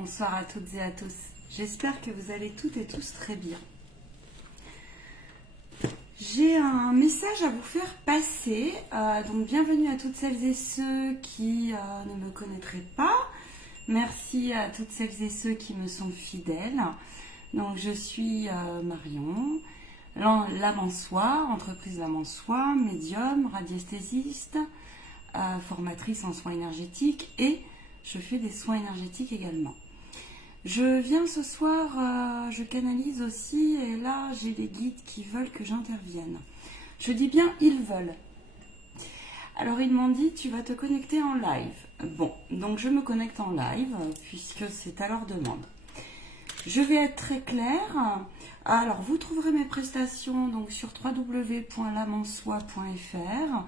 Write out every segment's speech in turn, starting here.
bonsoir à toutes et à tous. J'espère que vous allez toutes et tous très bien. J'ai un message à vous faire passer. Donc bienvenue à toutes celles et ceux qui ne me connaîtraient pas. Merci à toutes celles et ceux qui me sont fidèles. Donc je suis Marion, Lamansois, entreprise Lamansois, médium, radiesthésiste, formatrice en soins énergétiques et je fais des soins énergétiques également. Je viens ce soir, je canalise aussi et là j'ai des guides qui veulent que j'intervienne. Je dis bien ils veulent. Alors ils m'ont dit tu vas te connecter en live. Bon, donc je me connecte en live puisque c'est à leur demande. Je vais être très claire. Alors vous trouverez mes prestations donc sur www.lamansois.fr.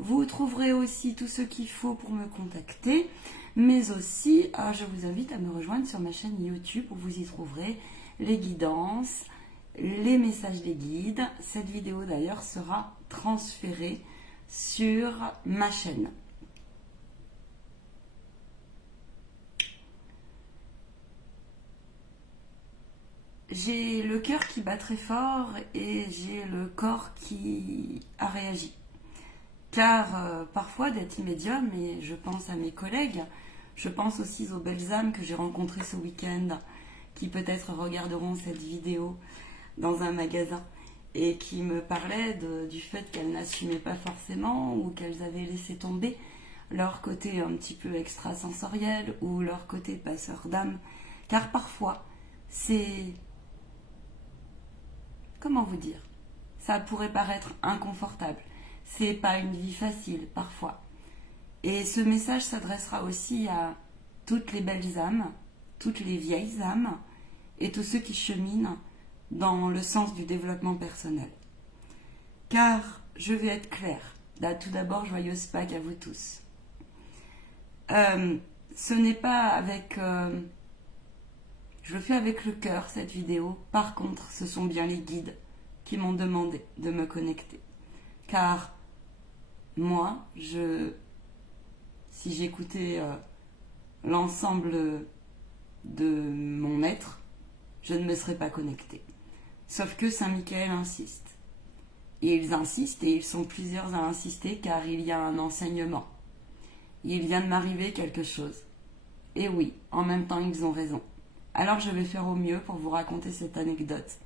Vous trouverez aussi tout ce qu'il faut pour me contacter. Mais aussi, je vous invite à me rejoindre sur ma chaîne YouTube où vous y trouverez les guidances, les messages des guides. Cette vidéo d'ailleurs sera transférée sur ma chaîne. J'ai le cœur qui bat très fort et j'ai le corps qui a réagi. Car parfois d'être médium, et je pense à mes collègues, je pense aussi aux belles âmes que j'ai rencontrées ce week-end, qui peut-être regarderont cette vidéo dans un magasin, et qui me parlaient du fait qu'elles n'assumaient pas forcément, ou qu'elles avaient laissé tomber leur côté un petit peu extrasensoriel, ou leur côté passeur d'âme. Car parfois, c'est... Comment vous dire? Ça pourrait paraître inconfortable. C'est pas une vie facile, parfois. Et ce message s'adressera aussi à toutes les belles âmes, toutes les vieilles âmes, et tous ceux qui cheminent dans le sens du développement personnel. Car, je vais être claire, là, tout d'abord, joyeuse Pâques à vous tous. Ce n'est pas avec... je le fais avec le cœur, cette vidéo. Par contre, ce sont bien les guides qui m'ont demandé de me connecter. Car moi, si j'écoutais l'ensemble de mon être, je ne me serais pas connectée. Sauf que Saint-Michael insiste. Et ils insistent, et ils sont plusieurs à insister, car il y a un enseignement. Il vient de m'arriver quelque chose. Et oui, en même temps, ils ont raison. Alors je vais faire au mieux pour vous raconter cette anecdote,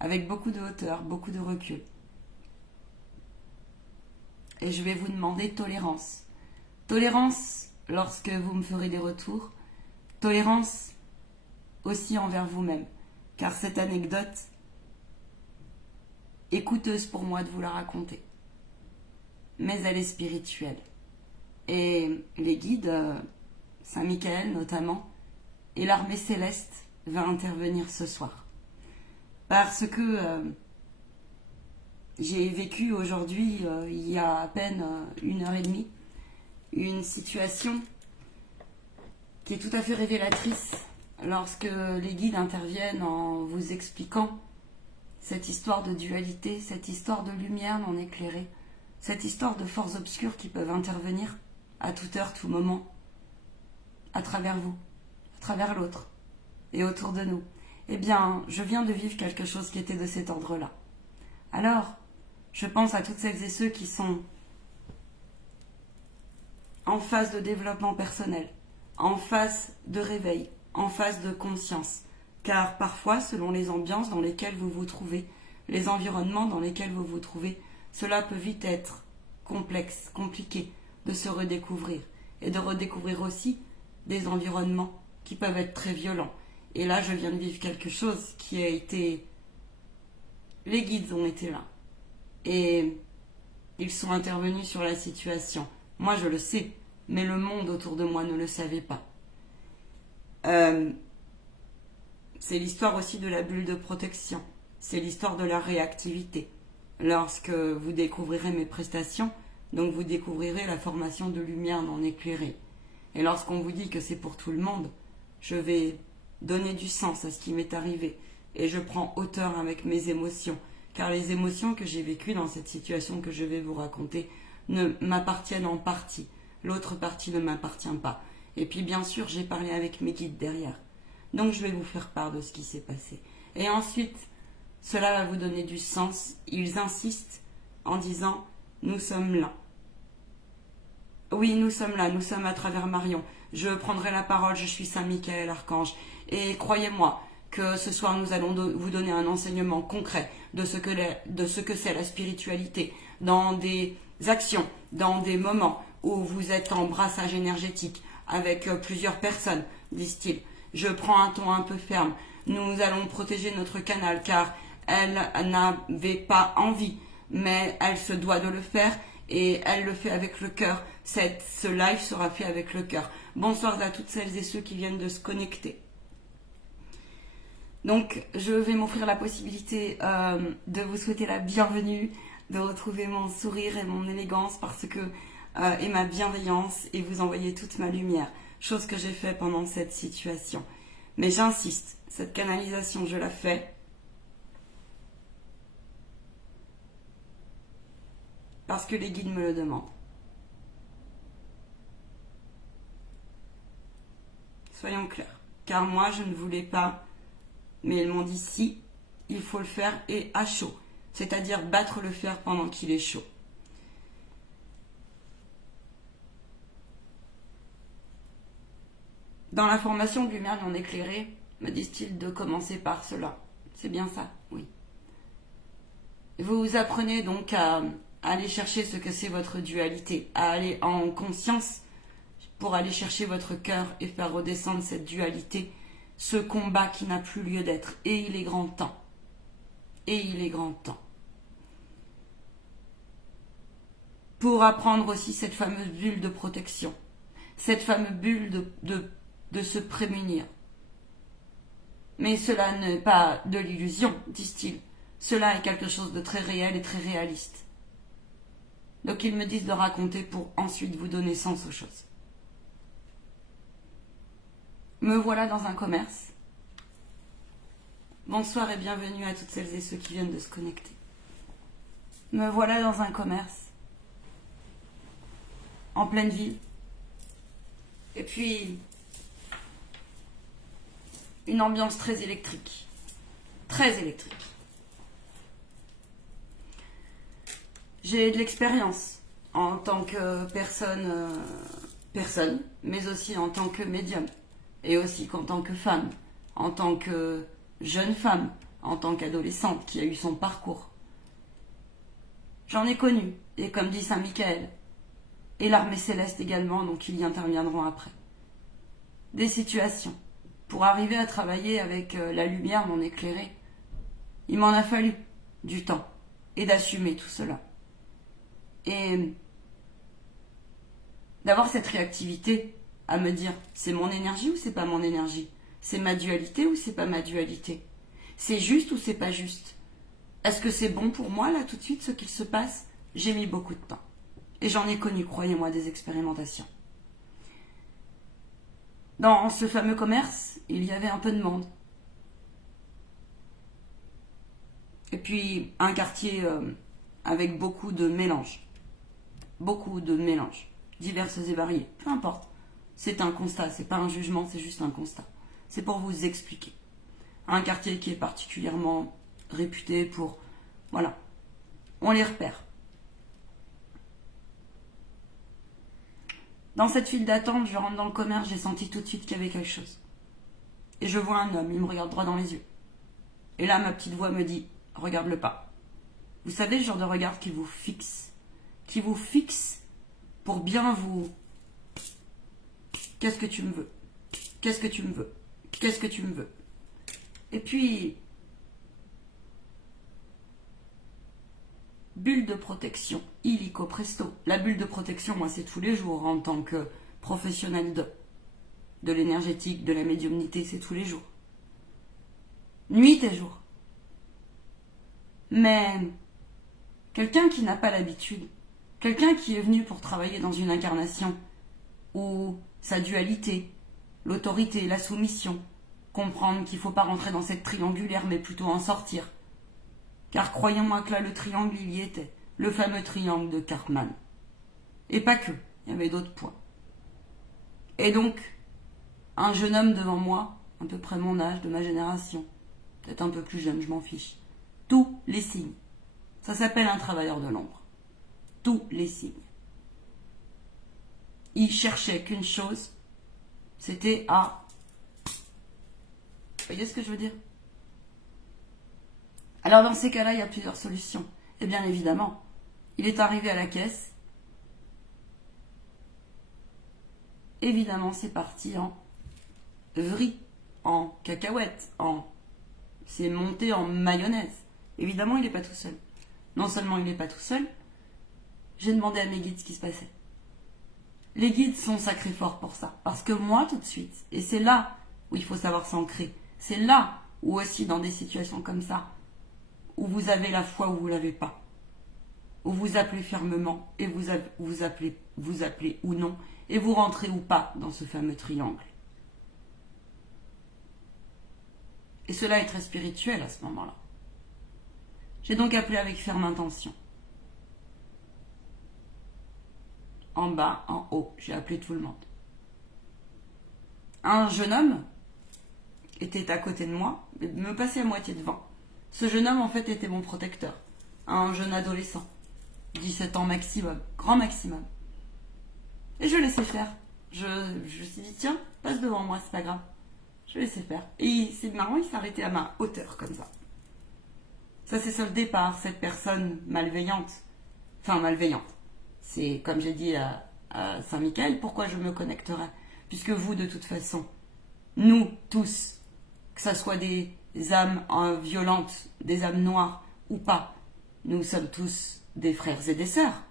avec beaucoup de hauteur, beaucoup de recul. Et je vais vous demander tolérance. Tolérance lorsque vous me ferez des retours. Tolérance aussi envers vous-même. Car cette anecdote est coûteuse pour moi de vous la raconter. Mais elle est spirituelle. Et les guides, Saint-Michael notamment, et l'armée céleste va intervenir ce soir. Parce que... j'ai vécu aujourd'hui, il y a à peine 1h30, une situation qui est tout à fait révélatrice lorsque les guides interviennent en vous expliquant cette histoire de dualité, cette histoire de lumière non éclairée, cette histoire de forces obscures qui peuvent intervenir à toute heure, tout moment, à travers vous, à travers l'autre et autour de nous. Eh bien, je viens de vivre quelque chose qui était de cet ordre-là. Alors, je pense à toutes celles et ceux qui sont en phase de développement personnel, en phase de réveil, en phase de conscience. Car parfois, selon les ambiances dans lesquelles vous vous trouvez, les environnements dans lesquels vous vous trouvez, cela peut vite être complexe, compliqué de se redécouvrir. Et de redécouvrir aussi des environnements qui peuvent être très violents. Et là, je viens de vivre quelque chose qui a été... Les guides ont été là. Et ils sont intervenus sur la situation. Moi, je le sais, mais le monde autour de moi ne le savait pas. C'est l'histoire aussi de la bulle de protection. C'est l'histoire de la réactivité. Lorsque vous découvrirez mes prestations, donc vous découvrirez la formation de lumière non éclairée. Et lorsqu'on vous dit que c'est pour tout le monde, je vais donner du sens à ce qui m'est arrivé. Et je prends hauteur avec mes émotions. Car les émotions que j'ai vécues dans cette situation que je vais vous raconter ne m'appartiennent en partie. L'autre partie ne m'appartient pas. Et puis bien sûr, j'ai parlé avec mes guides derrière. Donc je vais vous faire part de ce qui s'est passé. Et ensuite, cela va vous donner du sens. Ils insistent en disant, nous sommes là. Oui, nous sommes là, nous sommes à travers Marion. Je prendrai la parole, je suis Saint Michael, archange. Et croyez-moi que ce soir, nous allons vous donner un enseignement concret de ce que c'est la spiritualité, dans des actions, dans des moments où vous êtes en brassage énergétique avec plusieurs personnes, disent-ils. Je prends un ton un peu ferme. Nous allons protéger notre canal car elle n'avait pas envie, mais elle se doit de le faire et elle le fait avec le cœur. Ce live sera fait avec le cœur. Bonsoir à toutes celles et ceux qui viennent de se connecter. Donc, je vais m'offrir la possibilité de vous souhaiter la bienvenue, de retrouver mon sourire et mon élégance et ma bienveillance et vous envoyer toute ma lumière, chose que j'ai fait pendant cette situation. Mais j'insiste, cette canalisation, je la fais parce que les guides me le demandent. Soyons clairs, car moi je ne voulais pas, mais ils m'ont dit si, il faut le faire et à chaud, c'est-à-dire battre le fer pendant qu'il est chaud. Dans la formation de lumière non éclairée, me disent-ils de commencer par cela. C'est bien ça, oui. Vous apprenez donc à aller chercher ce que c'est votre dualité, à aller en conscience pour aller chercher votre cœur et faire redescendre cette dualité, ce combat qui n'a plus lieu d'être. Et il est grand temps. Et il est grand temps. Pour apprendre aussi cette fameuse bulle de protection, cette fameuse bulle de se prémunir. Mais cela n'est pas de l'illusion, disent-ils. Cela est quelque chose de très réel et très réaliste. Donc ils me disent de raconter pour ensuite vous donner sens aux choses. Me voilà dans un commerce. Bonsoir et bienvenue à toutes celles et ceux qui viennent de se connecter. Me voilà dans un commerce. En pleine ville. Et puis, une ambiance très électrique. Très électrique. J'ai de l'expérience en tant que personne, mais aussi en tant que médium. Et aussi qu'en tant que femme, en tant que jeune femme, en tant qu'adolescente qui a eu son parcours. J'en ai connu, et comme dit Saint Michael, et l'armée céleste également, donc ils y interviendront après. Des situations. Pour arriver à travailler avec la lumière non éclairée, il m'en a fallu du temps, et d'assumer tout cela. Et d'avoir cette réactivité à me dire, c'est mon énergie ou c'est pas mon énergie? C'est ma dualité ou c'est pas ma dualité? C'est juste ou c'est pas juste? Est-ce que c'est bon pour moi, là, tout de suite, ce qu'il se passe? J'ai mis beaucoup de temps. Et j'en ai connu, croyez-moi, des expérimentations. Dans ce fameux commerce, il y avait un peu de monde. Et puis, un quartier avec beaucoup de mélanges. Beaucoup de mélanges. Diverses et variés. Peu importe. C'est un constat, c'est pas un jugement, c'est juste un constat. C'est pour vous expliquer. Un quartier qui est particulièrement réputé pour... Voilà. On les repère. Dans cette file d'attente, je rentre dans le commerce, j'ai senti tout de suite qu'il y avait quelque chose. Et je vois un homme, il me regarde droit dans les yeux. Et là, ma petite voix me dit, regarde-le pas. Vous savez, le genre de regard qui vous fixe pour bien vous... Qu'est-ce que tu me veux? Qu'est-ce que tu me veux? Qu'est-ce que tu me veux? Et puis, bulle de protection, illico presto. La bulle de protection, moi, c'est tous les jours en tant que professionnel de l'énergétique, de la médiumnité, c'est tous les jours. Nuit et jour. Mais quelqu'un qui n'a pas l'habitude, quelqu'un qui est venu pour travailler dans une incarnation où sa dualité, l'autorité, la soumission, comprendre qu'il ne faut pas rentrer dans cette triangulaire mais plutôt en sortir. Car croyez-moi que là le triangle il y était, le fameux triangle de Karpman. Et pas que, il y avait d'autres points. Et donc, un jeune homme devant moi, à peu près mon âge, de ma génération. Peut-être un peu plus jeune, je m'en fiche. Tous les signes. Ça s'appelle un travailleur de l'ombre. Tous les signes. Il cherchait qu'une chose, c'était à... Vous voyez ce que je veux dire? Alors dans ces cas-là, il y a plusieurs solutions. Et bien évidemment, il est arrivé à la caisse. Évidemment, c'est parti en vrille, en cacahuète, c'est monté en mayonnaise. Évidemment, il n'est pas tout seul. Non seulement il n'est pas tout seul, j'ai demandé à mes guides ce qui se passait. Les guides sont sacrés forts pour ça. Parce que moi, tout de suite, et c'est là où il faut savoir s'ancrer, c'est là où aussi dans des situations comme ça, où vous avez la foi ou vous l'avez pas, où vous appelez fermement et vous appelez ou non, et vous rentrez ou pas dans ce fameux triangle. Et cela est très spirituel à ce moment-là. J'ai donc appelé avec ferme intention. En bas, en haut, j'ai appelé tout le monde. Un jeune homme était à côté de moi, me passait à moitié devant. Ce jeune homme, en fait, était mon protecteur. Un jeune adolescent, 17 ans maximum, grand maximum. Et je laissais faire. Je me suis dit, tiens, passe devant moi, c'est pas grave. Je laissais faire. Et c'est marrant, il s'arrêtait à ma hauteur, comme ça. Ça s'est soldé par cette personne malveillante. Enfin, malveillante. C'est, comme j'ai dit à Saint-Michel, pourquoi je me connecterai? Puisque vous, de toute façon, nous, tous, que ce soit des âmes violentes, des âmes noires ou pas, nous sommes tous des frères et des sœurs.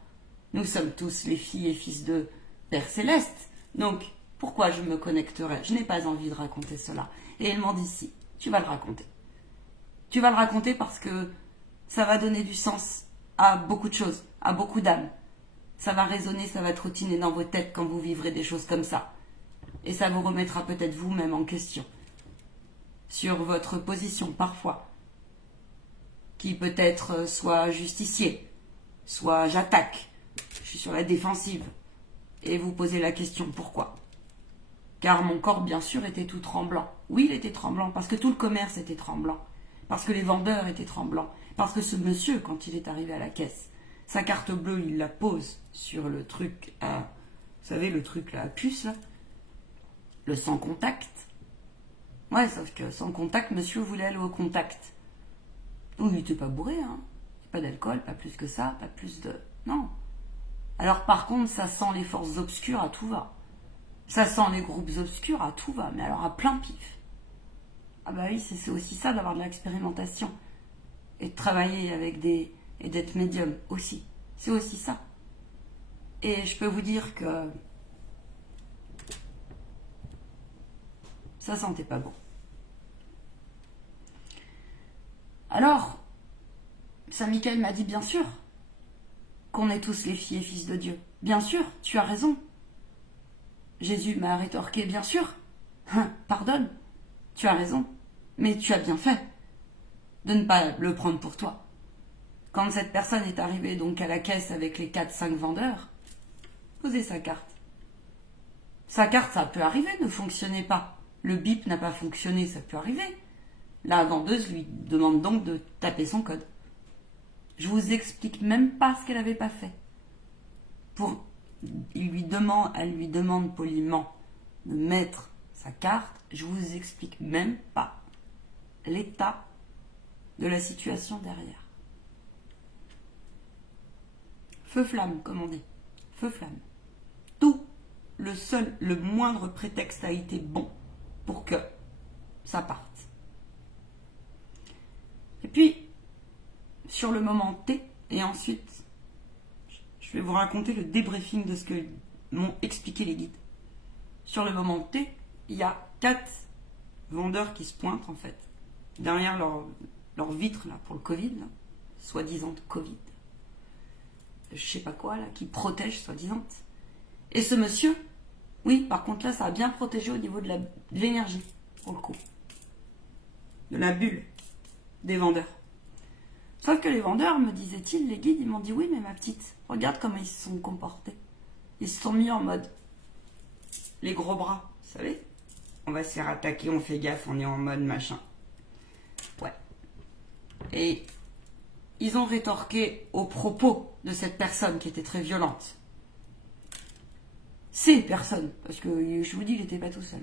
Nous sommes tous les filles et fils de Père Céleste. Donc, pourquoi je me connecterai? Je n'ai pas envie de raconter cela. Et ils m'ont dit, si, tu vas le raconter. Tu vas le raconter parce que ça va donner du sens à beaucoup de choses, à beaucoup d'âmes. Ça va résonner, ça va trottiner dans vos têtes quand vous vivrez des choses comme ça. Et ça vous remettra peut-être vous-même en question. Sur votre position, parfois. Qui peut-être soit justicier, soit j'attaque. Je suis sur la défensive. Et vous posez la question, pourquoi? Car mon corps, bien sûr, était tout tremblant. Oui, il était tremblant, parce que tout le commerce était tremblant. Parce que les vendeurs étaient tremblants. Parce que ce monsieur, quand il est arrivé à la caisse, sa carte bleue, il la pose sur le truc à... Vous savez, le truc là, à puce, là. Le sans contact. Ouais, sauf que sans contact, monsieur voulait aller au contact. Donc il n'était pas bourré, hein. Pas d'alcool, pas plus que ça, pas plus de... Non. Alors par contre, ça sent les forces obscures à tout va. Ça sent les groupes obscurs à tout va, mais alors à plein pif. Ah bah oui, c'est aussi ça d'avoir de l'expérimentation. Et de travailler avec des... et d'être médium aussi. C'est aussi ça. Et je peux vous dire que... ça sentait pas bon. Alors, Saint-Michel m'a dit, bien sûr, qu'on est tous les filles et fils de Dieu. Bien sûr, tu as raison. Jésus m'a rétorqué, bien sûr. Pardonne, tu as raison. Mais tu as bien fait de ne pas le prendre pour toi. Quand cette personne est arrivée donc à la caisse avec les 4-5 vendeurs, posez sa carte. Sa carte, ça peut arriver, ne fonctionnait pas. Le bip n'a pas fonctionné, ça peut arriver. La vendeuse lui demande donc de taper son code. Je vous explique même pas ce qu'elle avait pas fait. Elle lui demande poliment de mettre sa carte. Je vous explique même pas l'état de la situation derrière. Feu-flamme, comme on dit. Feu-flamme. Tout, le moindre prétexte a été bon pour que ça parte. Et puis, sur le moment T, et ensuite, je vais vous raconter le débriefing de ce que m'ont expliqué les guides. Sur le moment T, il y a 4 vendeurs qui se pointent, en fait, derrière leur vitre, là, pour le Covid, là, soi-disant Covid. Je sais pas quoi, là, qui protège, soi-disant. Et ce monsieur, oui, par contre, là, ça a bien protégé au niveau de l'énergie, pour le coup. De la bulle des vendeurs. Sauf que les vendeurs, me disaient-ils, les guides, ils m'ont dit, oui, mais ma petite, regarde comment ils se sont comportés. Ils se sont mis en mode les gros bras, vous savez, on va se faire attaquer, on fait gaffe, on est en mode machin. Ouais. Et ils ont rétorqué aux propos de cette personne qui était très violente. Ces personnes, parce que je vous dis, il n'était pas tout seul.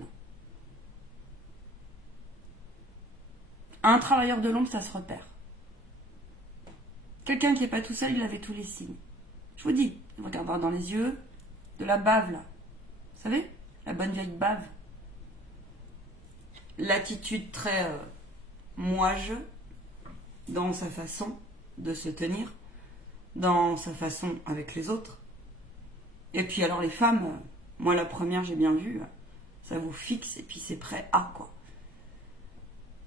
Un travailleur de l'ombre, ça se repère. Quelqu'un qui n'est pas tout seul, il avait tous les signes. Je vous dis, il regardera dans les yeux, de la bave là. Vous savez, la bonne vieille bave. L'attitude très moi-je dans sa façon de se tenir, dans sa façon avec les autres. Et puis alors les femmes, moi la première j'ai bien vu, ça vous fixe et puis c'est prêt à quoi.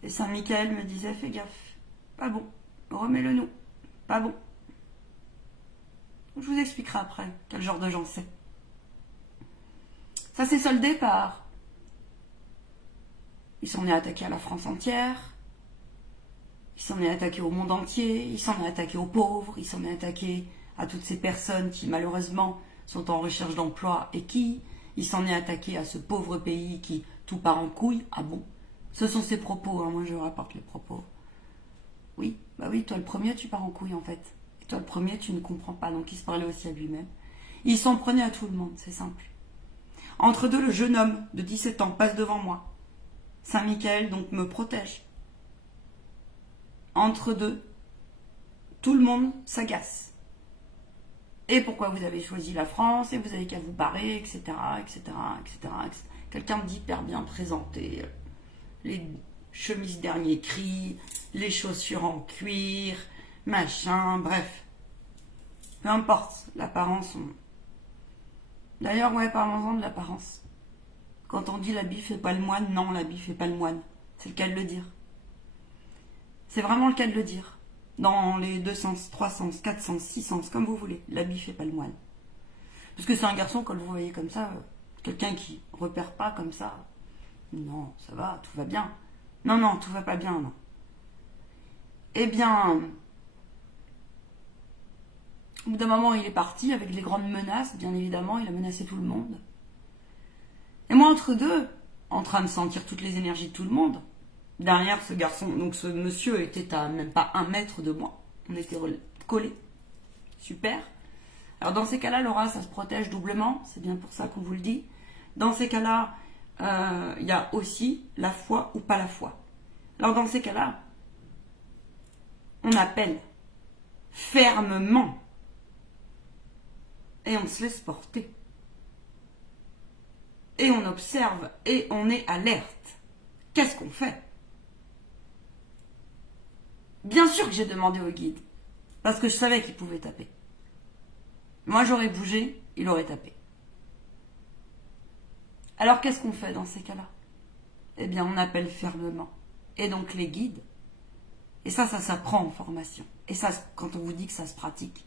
Et Saint Michael me disait fais gaffe, pas bon, remets-le nous, pas bon. Je vous expliquerai après quel genre de gens c'est. Ça s'est soldé par... Ils s'en est attaqué à la France entière, ils s'en est attaqué au monde entier, ils s'en est attaqué aux pauvres, ils s'en est attaqué à toutes ces personnes qui malheureusement sont en recherche d'emploi et qui, il s'en est attaqué à ce pauvre pays qui tout part en couille. Ah bon? Ce sont ses propos, hein, moi je rapporte les propos. Oui, bah oui, toi le premier tu pars en couille en fait. Et toi le premier tu ne comprends pas, donc il se parlait aussi à lui-même. Il s'en prenait à tout le monde, c'est simple. Entre deux, le jeune homme de 17 ans passe devant moi. Saint Michael donc me protège. Entre deux, tout le monde s'agace. Et pourquoi vous avez choisi la France, et vous avez qu'à vous barrer, etc., etc., etc., etc. Quelqu'un d'hyper bien présenté, les chemises dernier cri, les chaussures en cuir, machin, bref. Peu importe, l'apparence. D'ailleurs, ouais, parlons-en de l'apparence. Quand on dit l'habit fait pas le moine, non, l'habit fait pas le moine. C'est le cas de le dire. C'est vraiment le cas de le dire. Dans les 2 sens, 3 sens, 4 sens, 6 sens, comme vous voulez. L'habit fait pas le moine. Parce que c'est un garçon, quand vous voyez comme ça, quelqu'un qui repère pas comme ça, non, ça va, tout va bien. Non, non, tout va pas bien, non. Eh bien, au bout d'un moment, il est parti avec les grandes menaces, bien évidemment, il a menacé tout le monde. Et moi, entre deux, en train de sentir toutes les énergies de tout le monde, derrière ce garçon, donc ce monsieur était à même pas 1 mètre de moi. On était collés. Super. Alors dans ces cas-là, Laura, ça se protège doublement, c'est bien pour ça qu'on vous le dit. Dans ces cas-là, il y a aussi la foi ou pas la foi. Alors dans ces cas-là, on appelle fermement et on se laisse porter. Et on observe et on est alerte. Qu'est-ce qu'on fait? Bien sûr que j'ai demandé au guide, parce que je savais qu'il pouvait taper. Moi j'aurais bougé, il aurait tapé. Alors qu'est-ce qu'on fait dans ces cas-là? Eh bien on appelle fermement. Et donc les guides, et ça s'apprend en formation. Et ça, quand on vous dit que ça se pratique,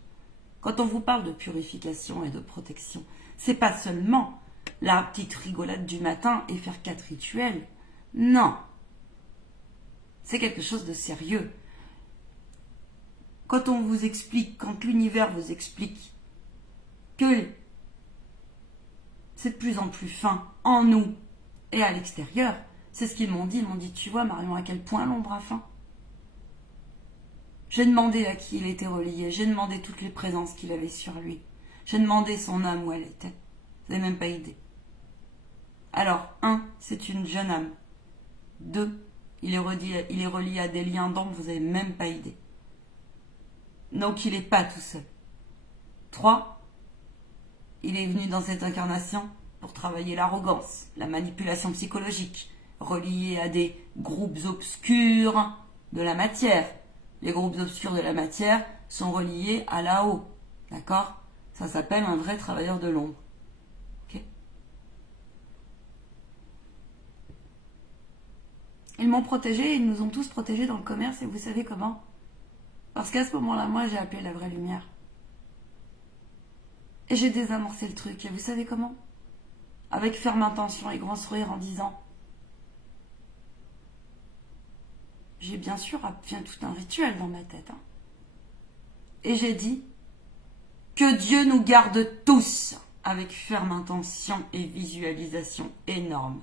quand on vous parle de purification et de protection, c'est pas seulement la petite rigolade du matin et faire 4 rituels. Non. C'est quelque chose de sérieux. Quand on vous explique, quand l'univers vous explique que c'est de plus en plus fin en nous et à l'extérieur, c'est ce qu'ils m'ont dit. Ils m'ont dit, tu vois Marion, à quel point l'ombre a faim. J'ai demandé à qui il était relié, j'ai demandé toutes les présences qu'il avait sur lui. J'ai demandé son âme où elle était. Vous n'avez même pas idée. Alors, 1, c'est une jeune âme. 2, il est relié à des liens d'ombre, vous n'avez même pas idée. Donc il n'est pas tout seul. 3, il est venu dans cette incarnation pour travailler l'arrogance, la manipulation psychologique, relié à des groupes obscurs de la matière. Les groupes obscurs de la matière sont reliés à là-haut. D'accord? Ça s'appelle un vrai travailleur de l'ombre. Ok? Ils m'ont protégé, ils nous ont tous protégés dans le commerce, et vous savez comment? Parce qu'à ce moment-là, moi, j'ai appelé la vraie lumière. Et j'ai désamorcé le truc. Et vous savez comment? Avec ferme intention et grand sourire en disant, j'ai bien sûr fait tout un rituel dans ma tête. Hein. Et j'ai dit, que Dieu nous garde tous, avec ferme intention et visualisation énorme.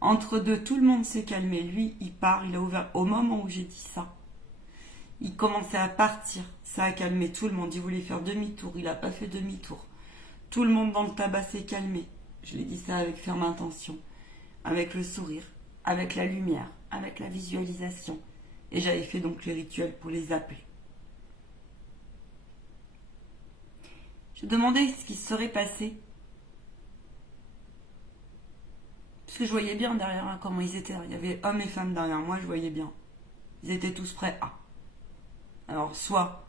Entre deux, tout le monde s'est calmé. Lui, il part, il a ouvert au moment où j'ai dit ça. Il commençait à partir. Ça a calmé tout le monde. Il voulait faire demi-tour. Il n'a pas fait demi-tour. Tout le monde dans le tabac s'est calmé. Je l'ai dit ça avec ferme intention. Avec le sourire. Avec la lumière. Avec la visualisation. Et j'avais fait donc les rituels pour les appeler. Je demandais ce qui se serait passé. Parce que je voyais bien derrière comment ils étaient. Il y avait hommes et femmes derrière moi, je voyais bien. Ils étaient tous prêts à. Alors, soit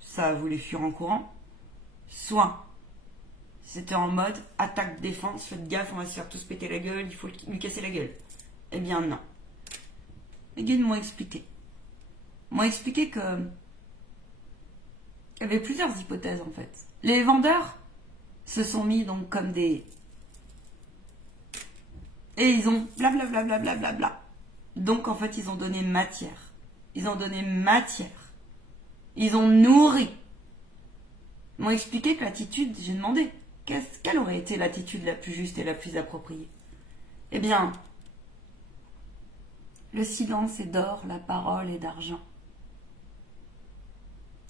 ça voulait fuir en courant, soit c'était en mode attaque-défense, faites gaffe, on va se faire tous péter la gueule, il faut lui casser la gueule. Eh bien, non. Les guides m'ont expliqué. M'ont expliqué que il y avait plusieurs hypothèses en fait. Les vendeurs se sont mis donc comme des. Et ils ont blablabla. Bla bla bla bla. Donc en fait, ils ont donné matière. Ils ont donné matière. Ils ont nourri. Ils m'ont expliqué que l'attitude, j'ai demandé, quelle aurait été l'attitude la plus juste et la plus appropriée? Eh bien, le silence est d'or, la parole est d'argent.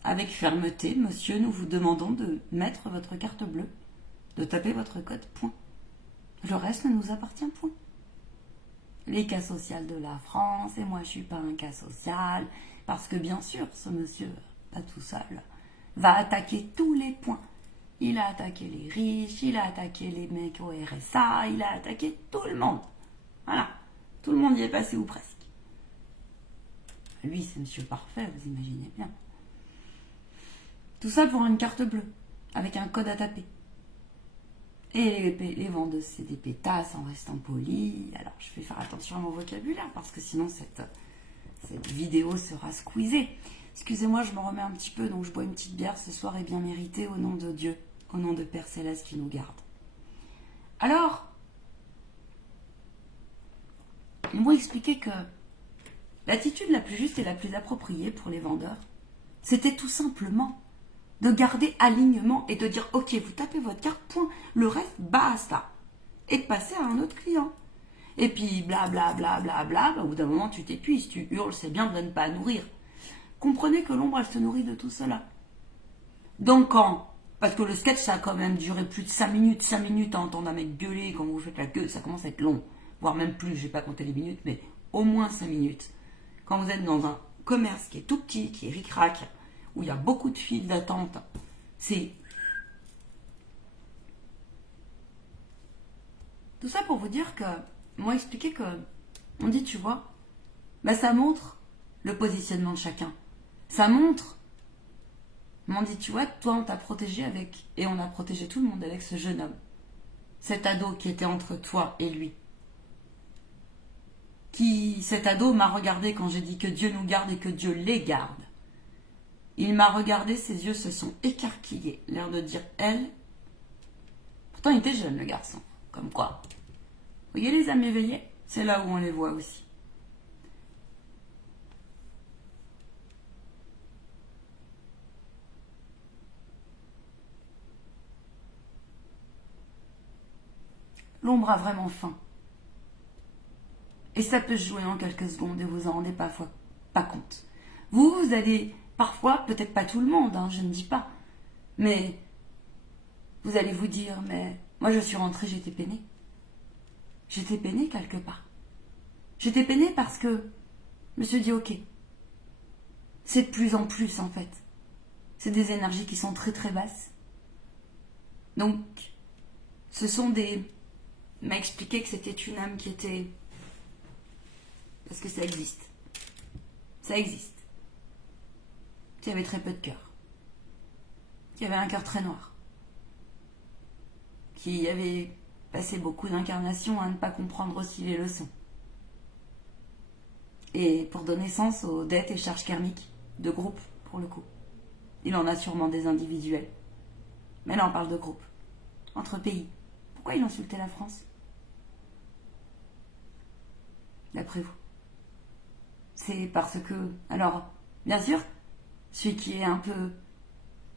Avec fermeté, monsieur, nous vous demandons de mettre votre carte bleue, de taper votre code, point. Le reste ne nous appartient point. Les cas sociaux de la France, et moi je suis pas un cas social, parce que bien sûr, ce monsieur, pas tout seul, va attaquer tous les points. Il a attaqué les riches, il a attaqué les mecs au RSA, il a attaqué tout le monde. Voilà, tout le monde y est passé ou presque. Lui, c'est monsieur parfait, vous imaginez bien. Tout ça pour une carte bleue, avec un code à taper. Et les vendeuses, c'est des pétasses en restant polies. Alors, je vais faire attention à mon vocabulaire parce que sinon, cette vidéo sera squeezée. Excusez-moi, je me remets un petit peu, donc je bois une petite bière ce soir et bien méritée au nom de Dieu, au nom de Père Céleste qui nous garde. Alors, ils m'ont expliqué que l'attitude la plus juste et la plus appropriée pour les vendeurs, c'était tout simplement de garder alignement et de dire « Ok, vous tapez votre carte, point, le reste, basta !» et de passer à un autre client. Et puis, blablabla, au bout d'un moment, tu t'épuises, tu hurles, c'est bien de ne pas nourrir. Comprenez que l'ombre, elle se nourrit de tout cela. Donc parce que le sketch, ça a quand même duré plus de 5 minutes à entendre un mec gueuler quand vous faites la queue, ça commence à être long, voire même plus, je n'ai pas compté les minutes, mais au moins 5 minutes. Quand vous êtes dans un commerce qui est tout petit, qui est ric-rac, où il y a beaucoup de files d'attente, c'est... Tout ça pour vous dire que, m'ont expliqué que, on dit, tu vois, ça montre le positionnement de chacun. Ça montre, m'ont dit, tu vois, toi on t'a protégé avec, et on a protégé tout le monde avec ce jeune homme. Cet ado qui était entre toi et lui. Cet ado m'a regardé quand j'ai dit que Dieu nous garde et que Dieu les garde. Il m'a regardé, ses yeux se sont écarquillés, l'air de dire elle. Pourtant, il était jeune, le garçon. Comme quoi. Vous voyez les âmes éveillées? C'est là où on les voit aussi. L'ombre a vraiment faim. Et ça peut se jouer en quelques secondes et vous en rendez parfois pas compte. Vous allez... Parfois, peut-être pas tout le monde, je ne dis pas. Mais vous allez vous dire, mais moi je suis rentrée, j'étais peinée. J'étais peinée quelque part. J'étais peinée parce que je me suis dit, ok, c'est de plus en plus en fait. C'est des énergies qui sont très très basses. Donc, ce sont des... Il m'a expliqué que c'était une âme qui était... Parce que ça existe. Ça existe. Qui avait très peu de cœur, qui avait un cœur très noir, qui avait passé beaucoup d'incarnations à ne pas comprendre aussi les leçons. Et pour donner sens aux dettes et charges karmiques, de groupe pour le coup. Il en a sûrement des individuels. Mais là on parle de groupe, entre pays. Pourquoi il insultait la France? D'après vous? C'est parce que... Alors, bien sûr, celui qui est un peu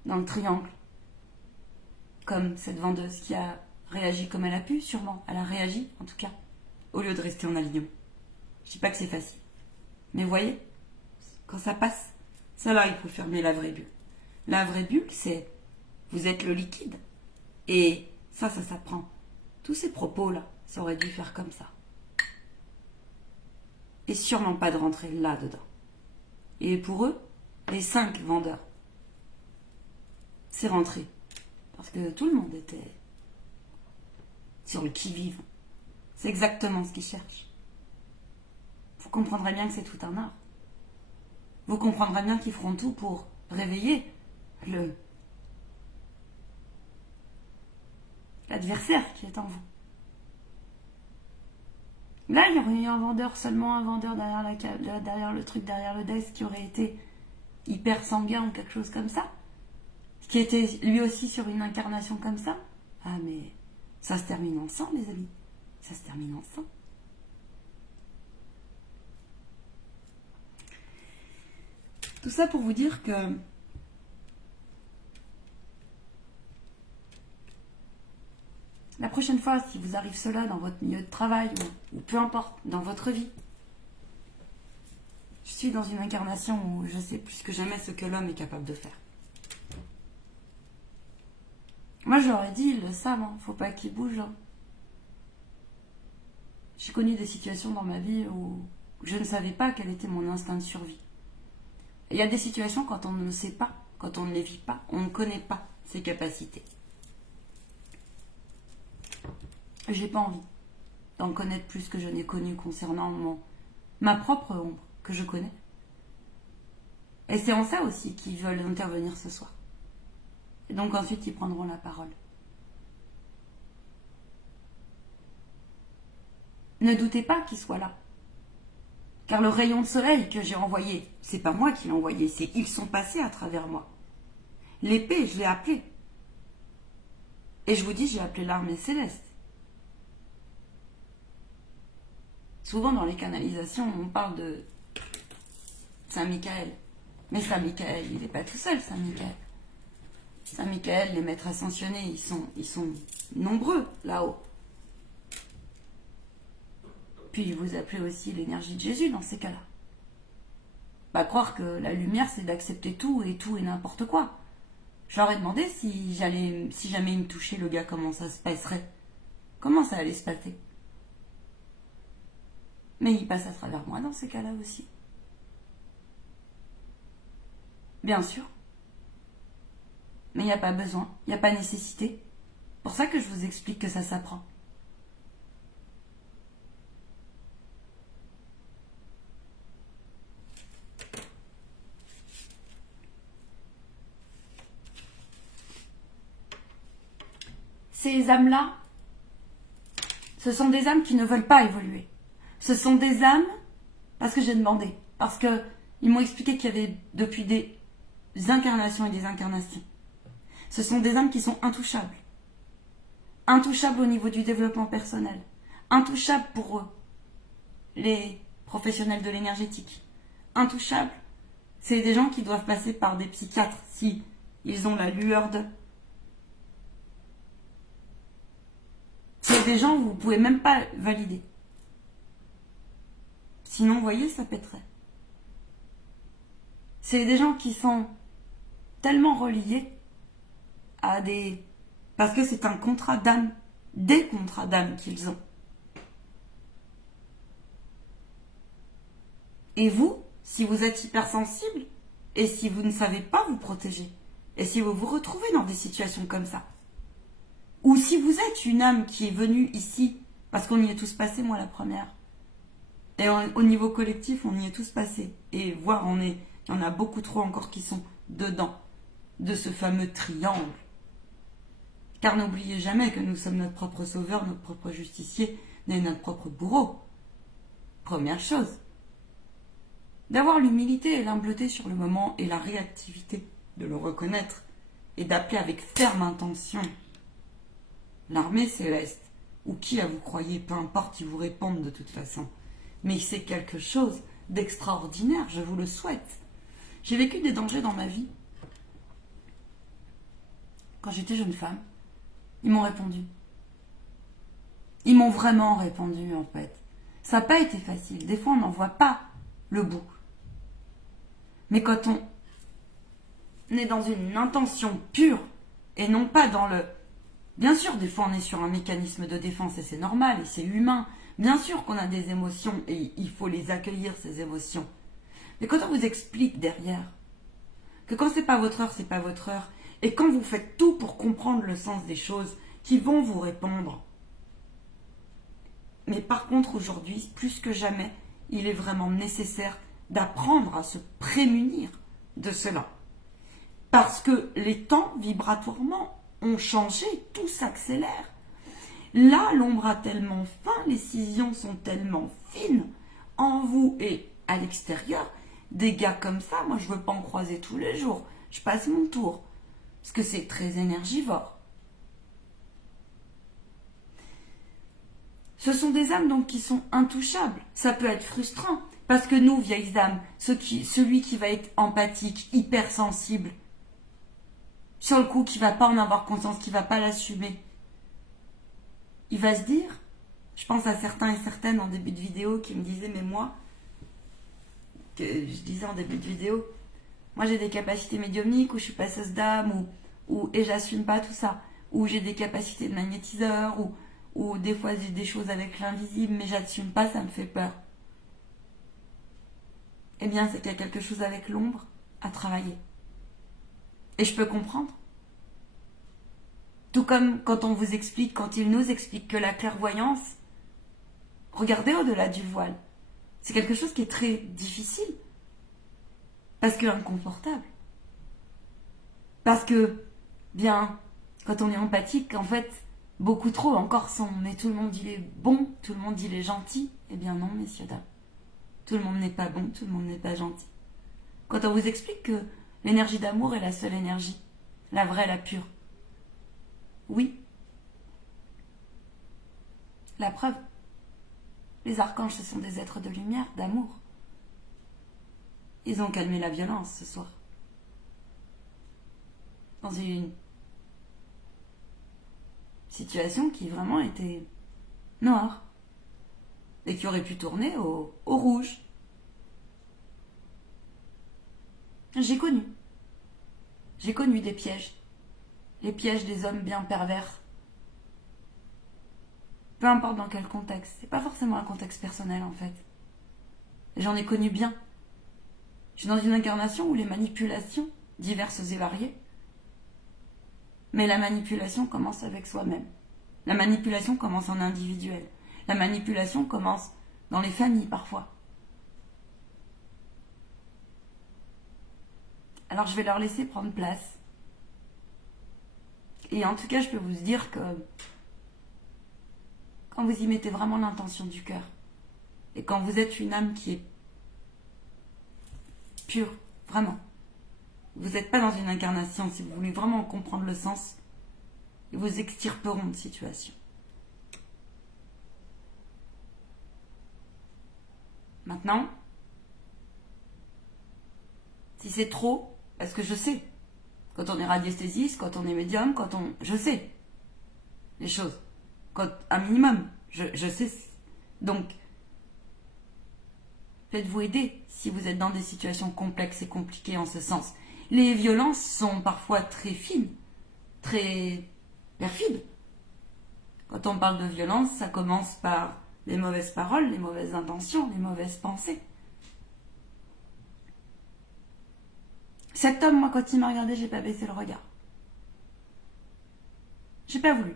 dans le triangle, comme cette vendeuse qui a réagi comme elle a pu, sûrement. Elle a réagi, en tout cas, au lieu de rester en alignement. Je dis pas que c'est facile. Mais vous voyez, quand ça passe, ça là, il faut fermer la vraie bulle. La vraie bulle, c'est vous êtes le liquide. Et ça s'apprend. Tous ces propos-là, ça aurait dû faire comme ça. Et sûrement pas de rentrer là-dedans. Et pour eux, les 5 vendeurs, c'est rentré. Parce que tout le monde était sur le qui-vive. C'est exactement ce qu'ils cherchent. Vous comprendrez bien que c'est tout un art. Vous comprendrez bien qu'ils feront tout pour réveiller l'adversaire qui est en vous. Là, il y aurait eu un vendeur, seulement un vendeur derrière le truc, derrière le desk, qui aurait été hyper sanguin ou quelque chose comme ça, qui était lui aussi sur une incarnation comme ça. Ah mais ça se termine en sang, les amis. Ça se termine en sang. Tout ça pour vous dire que la prochaine fois, si vous arrive cela dans votre milieu de travail ou peu importe, dans votre vie, je suis dans une incarnation où je sais plus que jamais ce que l'homme est capable de faire. Moi, j'aurais dit, ils le savent, hein, faut pas qu'ils bougent. Hein. J'ai connu des situations dans ma vie où je ne savais pas quel était mon instinct de survie. Et il y a des situations quand on ne sait pas, quand on ne les vit pas, on ne connaît pas ses capacités. J'ai pas envie d'en connaître plus que je n'ai connu concernant ma propre ombre que je connais. Et c'est en ça aussi qu'ils veulent intervenir ce soir. Et donc ensuite ils prendront la parole. Ne doutez pas qu'ils soient là. Car le rayon de soleil que j'ai envoyé, c'est pas moi qui l'ai envoyé, c'est ils sont passés à travers moi. L'épée, je l'ai appelée. Et je vous dis, j'ai appelé l'armée céleste. Souvent dans les canalisations, on parle de Saint-Michael. Mais Saint-Michael, il n'est pas tout seul, Saint-Michael. Saint-Michael, les maîtres ascensionnés, ils sont nombreux là-haut. Puis vous appelez aussi l'énergie de Jésus dans ces cas-là. Bah, croire que la lumière, c'est d'accepter tout et n'importe quoi. Je leur ai demandé si jamais il me touchait le gars, comment ça se passerait. Comment ça allait se passer. Mais il passe à travers moi dans ces cas-là aussi. Bien sûr. Mais il n'y a pas besoin, il n'y a pas nécessité. C'est pour ça que je vous explique que ça s'apprend. Ces âmes-là, ce sont des âmes qui ne veulent pas évoluer. Ce sont des âmes, parce que j'ai demandé, parce qu'ils m'ont expliqué qu'il y avait depuis des incarnations et des incarnations. Ce sont des âmes qui sont intouchables. Intouchables au niveau du développement personnel. Intouchables pour eux, les professionnels de l'énergétique. Intouchables, c'est des gens qui doivent passer par des psychiatres si ils ont la lueur de... C'est des gens où vous ne pouvez même pas valider. Sinon, vous voyez, ça pèterait. C'est des gens qui sont tellement reliés à des... Parce que c'est un contrat d'âme, des contrats d'âme qu'ils ont. Et vous, si vous êtes hypersensible, et si vous ne savez pas vous protéger, et si vous vous retrouvez dans des situations comme ça, ou si vous êtes une âme qui est venue ici, parce qu'on y est tous passés, moi la première, et au niveau collectif, on y est tous passés, et voire il y en a beaucoup trop encore qui sont dedans, de ce fameux triangle. Car n'oubliez jamais que nous sommes notre propre sauveur, notre propre justicier, et notre propre bourreau. Première chose, d'avoir l'humilité et l'humbleté sur le moment et la réactivité, de le reconnaître et d'appeler avec ferme intention l'armée céleste, ou qui à vous croyez, peu importe, ils vous répondent de toute façon. Mais c'est quelque chose d'extraordinaire, je vous le souhaite. J'ai vécu des dangers dans ma vie. Quand j'étais jeune femme, ils m'ont répondu. Ils m'ont vraiment répondu en fait. Ça n'a pas été facile. Des fois, on n'en voit pas le bout. Mais quand on est dans une intention pure et non pas dans le... Bien sûr, des fois, on est sur un mécanisme de défense et c'est normal et c'est humain. Bien sûr qu'on a des émotions et il faut les accueillir, ces émotions. Mais quand on vous explique derrière que quand c'est pas votre heure, c'est pas votre heure, et quand vous faites tout pour comprendre le sens des choses qui vont vous répondre. Mais par contre, aujourd'hui, plus que jamais, il est vraiment nécessaire d'apprendre à se prémunir de cela. Parce que les temps, vibratoirement, ont changé, tout s'accélère. Là, l'ombre a tellement fin, les scissions sont tellement fines, en vous et à l'extérieur. Des gars comme ça, moi je veux pas en croiser tous les jours. Je passe mon tour. Parce que c'est très énergivore. Ce sont des âmes donc qui sont intouchables. Ça peut être frustrant. Parce que nous, vieilles âmes, celui qui va être empathique, hypersensible, sur le coup, qui va pas en avoir conscience, qui va pas l'assumer, il va se dire, je pense à certains et certaines en début de vidéo qui me disaient, mais moi, que je disais en début de vidéo, moi j'ai des capacités médiumniques, ou je suis passeuse d'âme, et j'assume pas tout ça, ou j'ai des capacités de magnétiseur, ou des fois j'ai des choses avec l'invisible, mais j'assume pas, ça me fait peur. Eh bien, c'est qu'il y a quelque chose avec l'ombre à travailler. Et je peux comprendre. Tout comme quand on vous explique, quand il nous explique que la clairvoyance, regardez au-delà du voile, c'est quelque chose qui est très difficile. Parce que inconfortable. Parce que, bien, quand on est empathique, en fait, beaucoup trop encore sont. Mais tout le monde il est bon, tout le monde il est gentil. Eh bien non, messieurs, dames. Tout le monde n'est pas bon, tout le monde n'est pas gentil. Quand on vous explique que l'énergie d'amour est la seule énergie, la vraie, la pure. Oui. La preuve. Les archanges, ce sont des êtres de lumière, d'amour. Ils ont calmé la violence ce soir. Dans une situation qui vraiment était noire. Et qui aurait pu tourner au rouge. J'ai connu. J'ai connu des pièges. Les pièges des hommes bien pervers. Peu importe dans quel contexte. C'est pas forcément un contexte personnel en fait. Et j'en ai connu bien. Je suis dans une incarnation où les manipulations, diverses et variées. Mais la manipulation commence avec soi-même. La manipulation commence en individuel. La manipulation commence dans les familles parfois. Alors je vais leur laisser prendre place. Et en tout cas, je peux vous dire que quand vous y mettez vraiment l'intention du cœur, et quand vous êtes une âme qui est pure, vraiment, vous n'êtes pas dans une incarnation, si vous voulez vraiment comprendre le sens, ils vous extirperont de situation. Maintenant, si c'est trop, parce que je sais, quand on est radiesthésiste, quand on est médium, je sais les choses. Quand, un minimum, je sais. Donc, faites-vous aider si vous êtes dans des situations complexes et compliquées en ce sens. Les violences sont parfois très fines, très perfides. Quand on parle de violence, ça commence par les mauvaises paroles, les mauvaises intentions, les mauvaises pensées. Cet homme, moi, quand il m'a regardé, j'ai pas baissé le regard. J'ai pas voulu.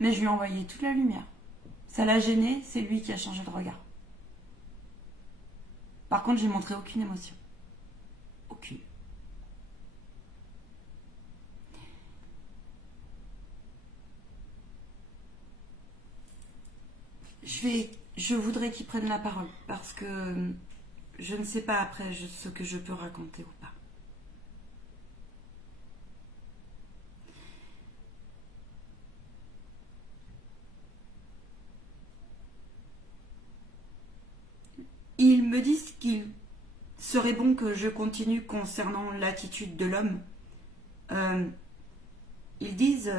Mais je lui ai envoyé toute la lumière. Ça l'a gêné, c'est lui qui a changé de regard. Par contre, j'ai montré aucune émotion. Aucune. Je voudrais qu'il prenne la parole parce que je ne sais pas après ce que je peux raconter ou pas. Ils me disent qu'il serait bon que je continue concernant l'attitude de l'homme. Ils disent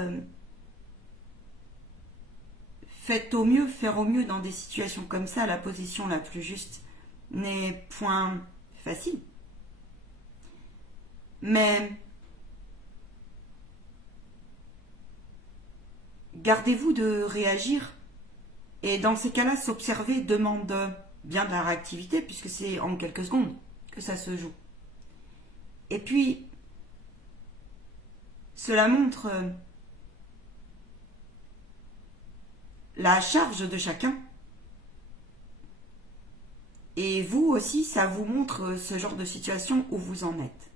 faire au mieux dans des situations comme ça, la position la plus juste n'est point facile. Mais gardez-vous de réagir. Et dans ces cas-là, s'observer demande bien de la réactivité, puisque c'est en quelques secondes que ça se joue. Et puis, cela montre la charge de chacun. Et vous aussi, ça vous montre ce genre de situation où vous en êtes.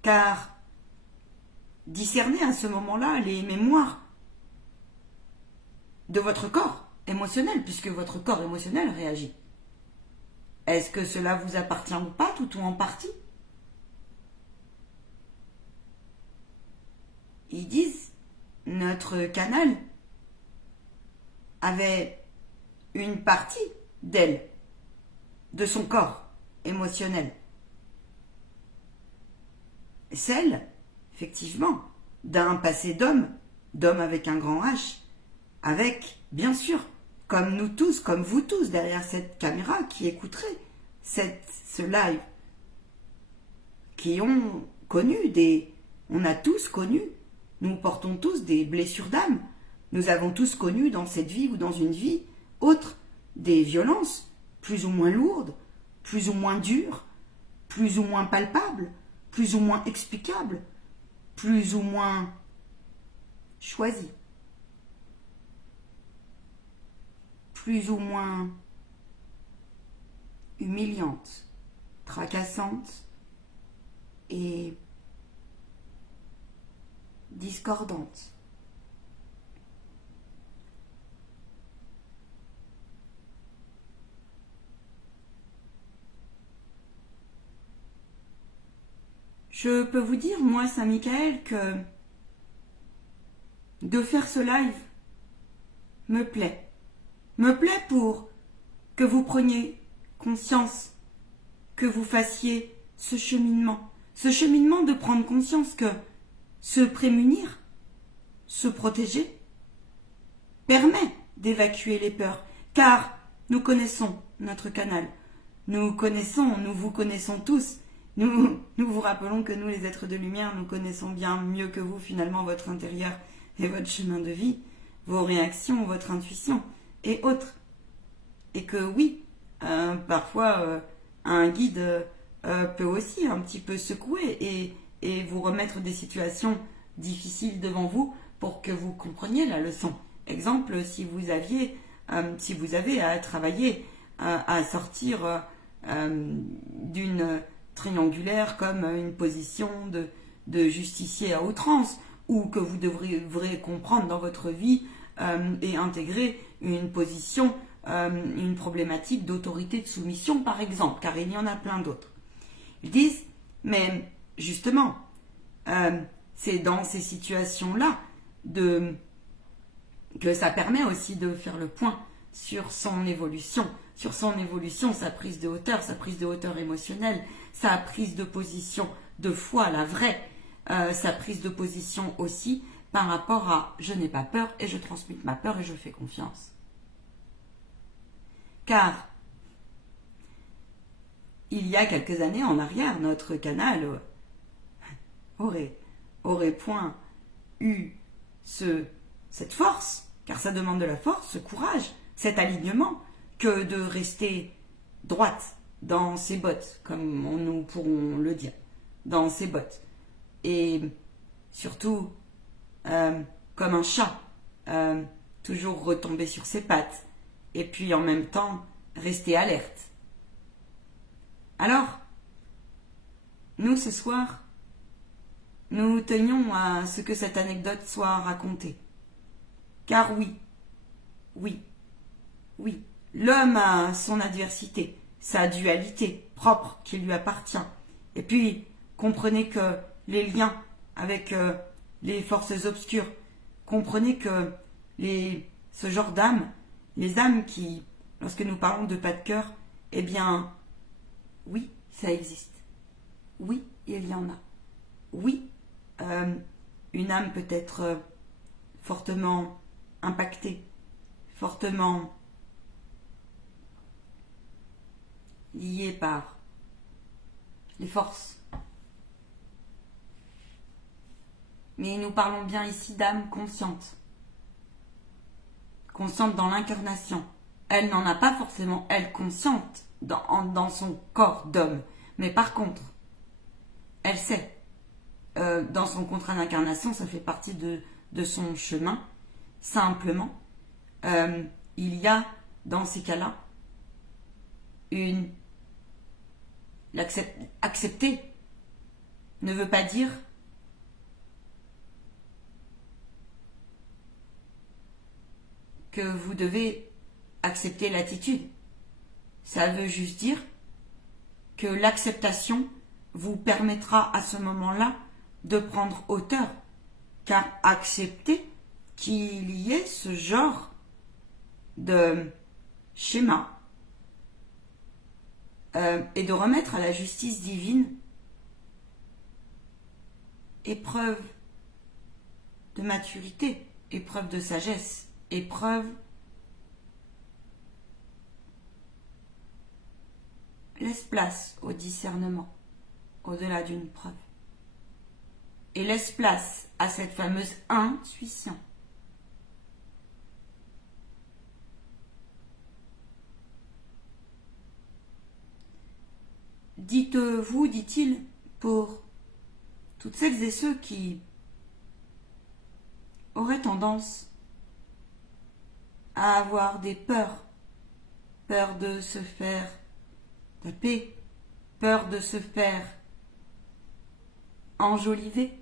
Car discerner à ce moment-là les mémoires de votre corps émotionnel, puisque votre corps émotionnel réagit. Est-ce que cela vous appartient ou pas, tout ou en partie? Ils disent, notre canal avait une partie d'elle, de son corps émotionnel. Celle, effectivement, d'un passé d'homme avec un grand H, avec, bien sûr, comme nous tous, comme vous tous, derrière cette caméra qui écouterait ce live, qui ont connu on a tous connu, nous portons tous des blessures d'âme, nous avons tous connu dans cette vie ou dans une vie autre des violences, plus ou moins lourdes, plus ou moins dures, plus ou moins palpables, plus ou moins explicables, plus ou moins choisies, plus ou moins humiliantes, tracassantes et discordantes. Je peux vous dire, moi, Saint-Michael, que de faire ce live me plaît. Me plaît pour que vous preniez conscience, que vous fassiez ce cheminement de prendre conscience que se prémunir, se protéger, permet d'évacuer les peurs, car nous connaissons notre canal, nous vous connaissons tous. Nous vous rappelons que nous, les êtres de lumière, nous connaissons bien mieux que vous, finalement, votre intérieur et votre chemin de vie, vos réactions, votre intuition et autres. Et que oui, parfois, un guide peut aussi un petit peu secouer et vous remettre des situations difficiles devant vous pour que vous compreniez la leçon. Exemple, si vous avez à travailler, à sortir d'une triangulaire comme une position de justicier à outrance, ou que vous devrez comprendre dans votre vie et intégrer une position, une problématique d'autorité de soumission par exemple, car il y en a plein d'autres. Ils disent, mais justement, c'est dans ces situations-là que ça permet aussi de faire le point sur son évolution, sa prise de hauteur émotionnelle, sa prise de position de foi, la vraie, sa prise de position aussi par rapport à je n'ai pas peur et je transmute ma peur et je fais confiance. Car il y a quelques années en arrière, notre canal aurait point eu cette force, car ça demande de la force, ce courage, cet alignement, que de rester droite dans ses bottes, comme nous pourrons le dire, dans ses bottes. Et surtout, comme un chat, toujours retomber sur ses pattes, et puis en même temps, rester alerte. Alors, nous ce soir, nous tenions à ce que cette anecdote soit racontée. Car oui, l'homme a son adversité, sa dualité propre qui lui appartient. Et puis, comprenez que les liens avec les forces obscures, comprenez que ce genre d'âmes, les âmes qui, lorsque nous parlons de pas de cœur, eh bien, oui, ça existe. Oui, il y en a. Oui, une âme peut être fortement impactée fortement lié par les forces. Mais nous parlons bien ici d'âme consciente. Consciente dans l'incarnation. Elle n'en a pas forcément, elle, consciente dans son corps d'homme. Mais par contre, elle sait. Dans son contrat d'incarnation, ça fait partie de son chemin. Simplement, il y a, dans ces cas-là, accepter ne veut pas dire que vous devez accepter l'attitude. Ça veut juste dire que l'acceptation vous permettra à ce moment-là de prendre hauteur, car accepter qu'il y ait ce genre de schéma et de remettre à la justice divine épreuve de maturité, épreuve de sagesse, épreuve laisse place au discernement au-delà d'une preuve et laisse place à cette fameuse intuition. Dites-vous, dit-il, pour toutes celles et ceux qui auraient tendance à avoir des peurs, peur de se faire taper, peur de se faire enjoliver,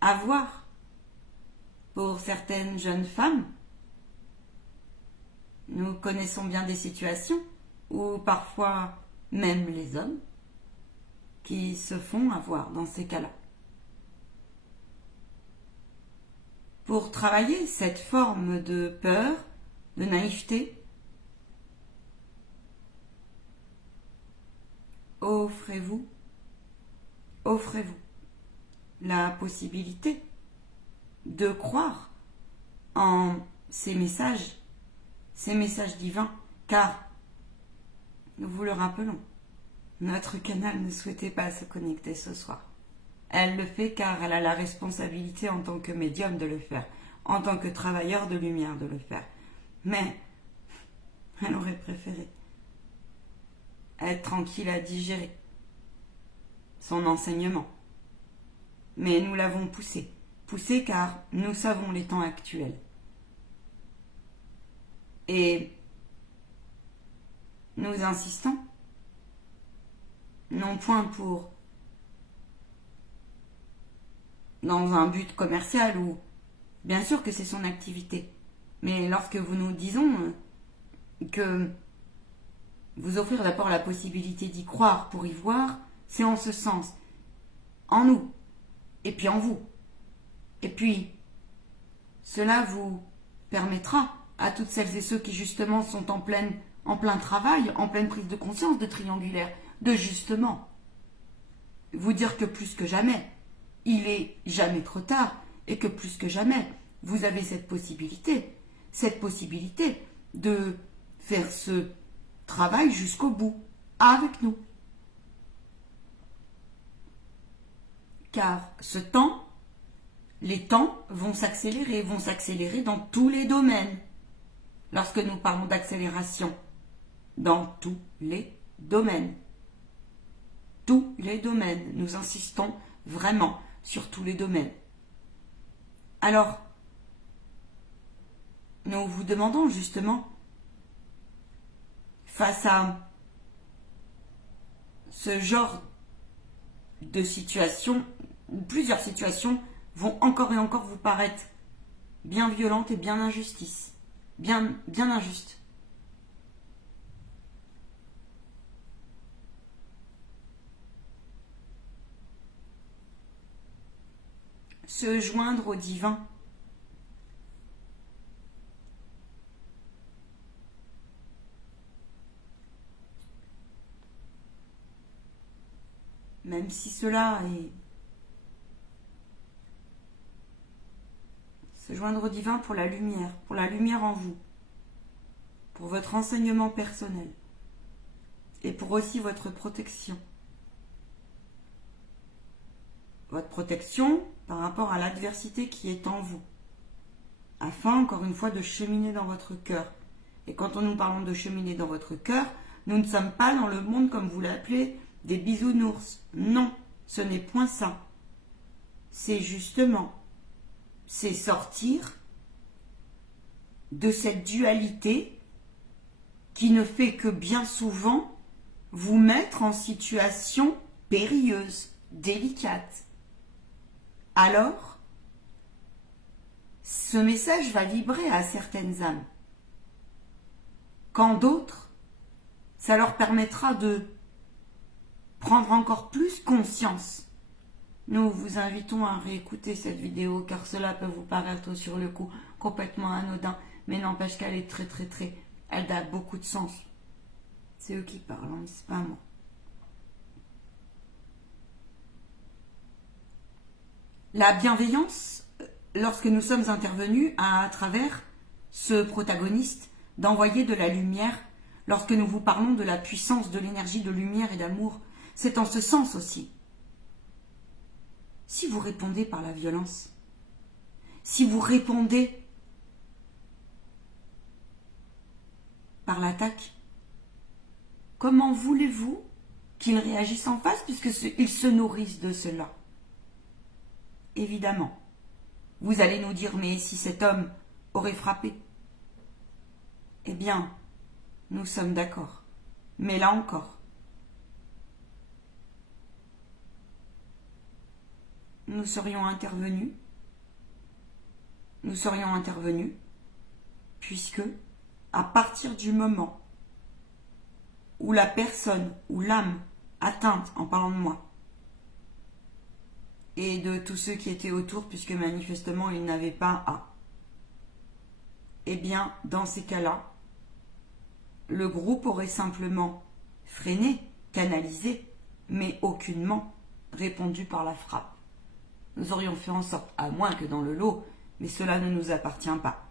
avoir, pour certaines jeunes femmes, nous connaissons bien des situations ou parfois même les hommes qui se font avoir dans ces cas-là. Pour travailler cette forme de peur, de naïveté, offrez-vous la possibilité de croire en ces messages divins, car nous vous le rappelons, notre canal ne souhaitait pas se connecter ce soir. Elle le fait car elle a la responsabilité en tant que médium de le faire, en tant que travailleur de lumière de le faire. Mais elle aurait préféré être tranquille à digérer son enseignement. Mais nous l'avons poussée car nous savons les temps actuels. Et nous insistons, non point pour dans un but commercial ou bien sûr que c'est son activité, mais lorsque nous disons que vous offrir d'abord la possibilité d'y croire pour y voir, c'est en ce sens, en nous, et puis en vous. Et puis, cela vous permettra à toutes celles et ceux qui justement sont en plein travail, en pleine prise de conscience de triangulaire, de justement vous dire que plus que jamais, il est jamais trop tard et que plus que jamais, vous avez cette possibilité de faire ce travail jusqu'au bout, avec nous. Car les temps vont s'accélérer dans tous les domaines. Lorsque nous parlons d'accélération, dans tous les domaines. Tous les domaines, nous insistons vraiment sur tous les domaines. Alors, nous vous demandons justement, face à ce genre de situation, où plusieurs situations vont encore et encore vous paraître bien violentes et bien injustes. Se joindre au divin. Même si ce joindre au divin pour la lumière en vous, pour votre enseignement personnel et pour aussi votre protection. Votre protection par rapport à l'adversité qui est en vous, afin, encore une fois, de cheminer dans votre cœur. Et quand nous parlons de cheminer dans votre cœur, nous ne sommes pas dans le monde, comme vous l'appelez, des bisounours. Non, ce n'est point ça. C'est justement, c'est sortir de cette dualité qui ne fait que bien souvent vous mettre en situation périlleuse, délicate. Alors, ce message va vibrer à certaines âmes. Quand d'autres, ça leur permettra de prendre encore plus conscience. Nous vous invitons à réécouter cette vidéo car cela peut vous paraître sur le coup complètement anodin, mais n'empêche qu'elle est très, elle a beaucoup de sens. C'est eux qui parlent, hein, c'est pas moi. La bienveillance, lorsque nous sommes intervenus à travers ce protagoniste, d'envoyer de la lumière, lorsque nous vous parlons de la puissance de l'énergie de lumière et d'amour, c'est en ce sens aussi. Si vous répondez par la violence, si vous répondez par l'attaque, comment voulez-vous qu'ils réagissent en face puisqu'ils se nourrissent de cela? Évidemment, vous allez nous dire, mais si cet homme aurait frappé? Eh bien, nous sommes d'accord. Mais là encore, nous serions intervenus, puisque, à partir du moment où la personne, ou l'âme atteinte, en parlant de moi, et de tous ceux qui étaient autour, puisque manifestement ils n'avaient pas à, eh bien, dans ces cas-là, le groupe aurait simplement freiné, canalisé, mais aucunement répondu par la frappe. Nous aurions fait en sorte, à moins que dans le lot, mais cela ne nous appartient pas.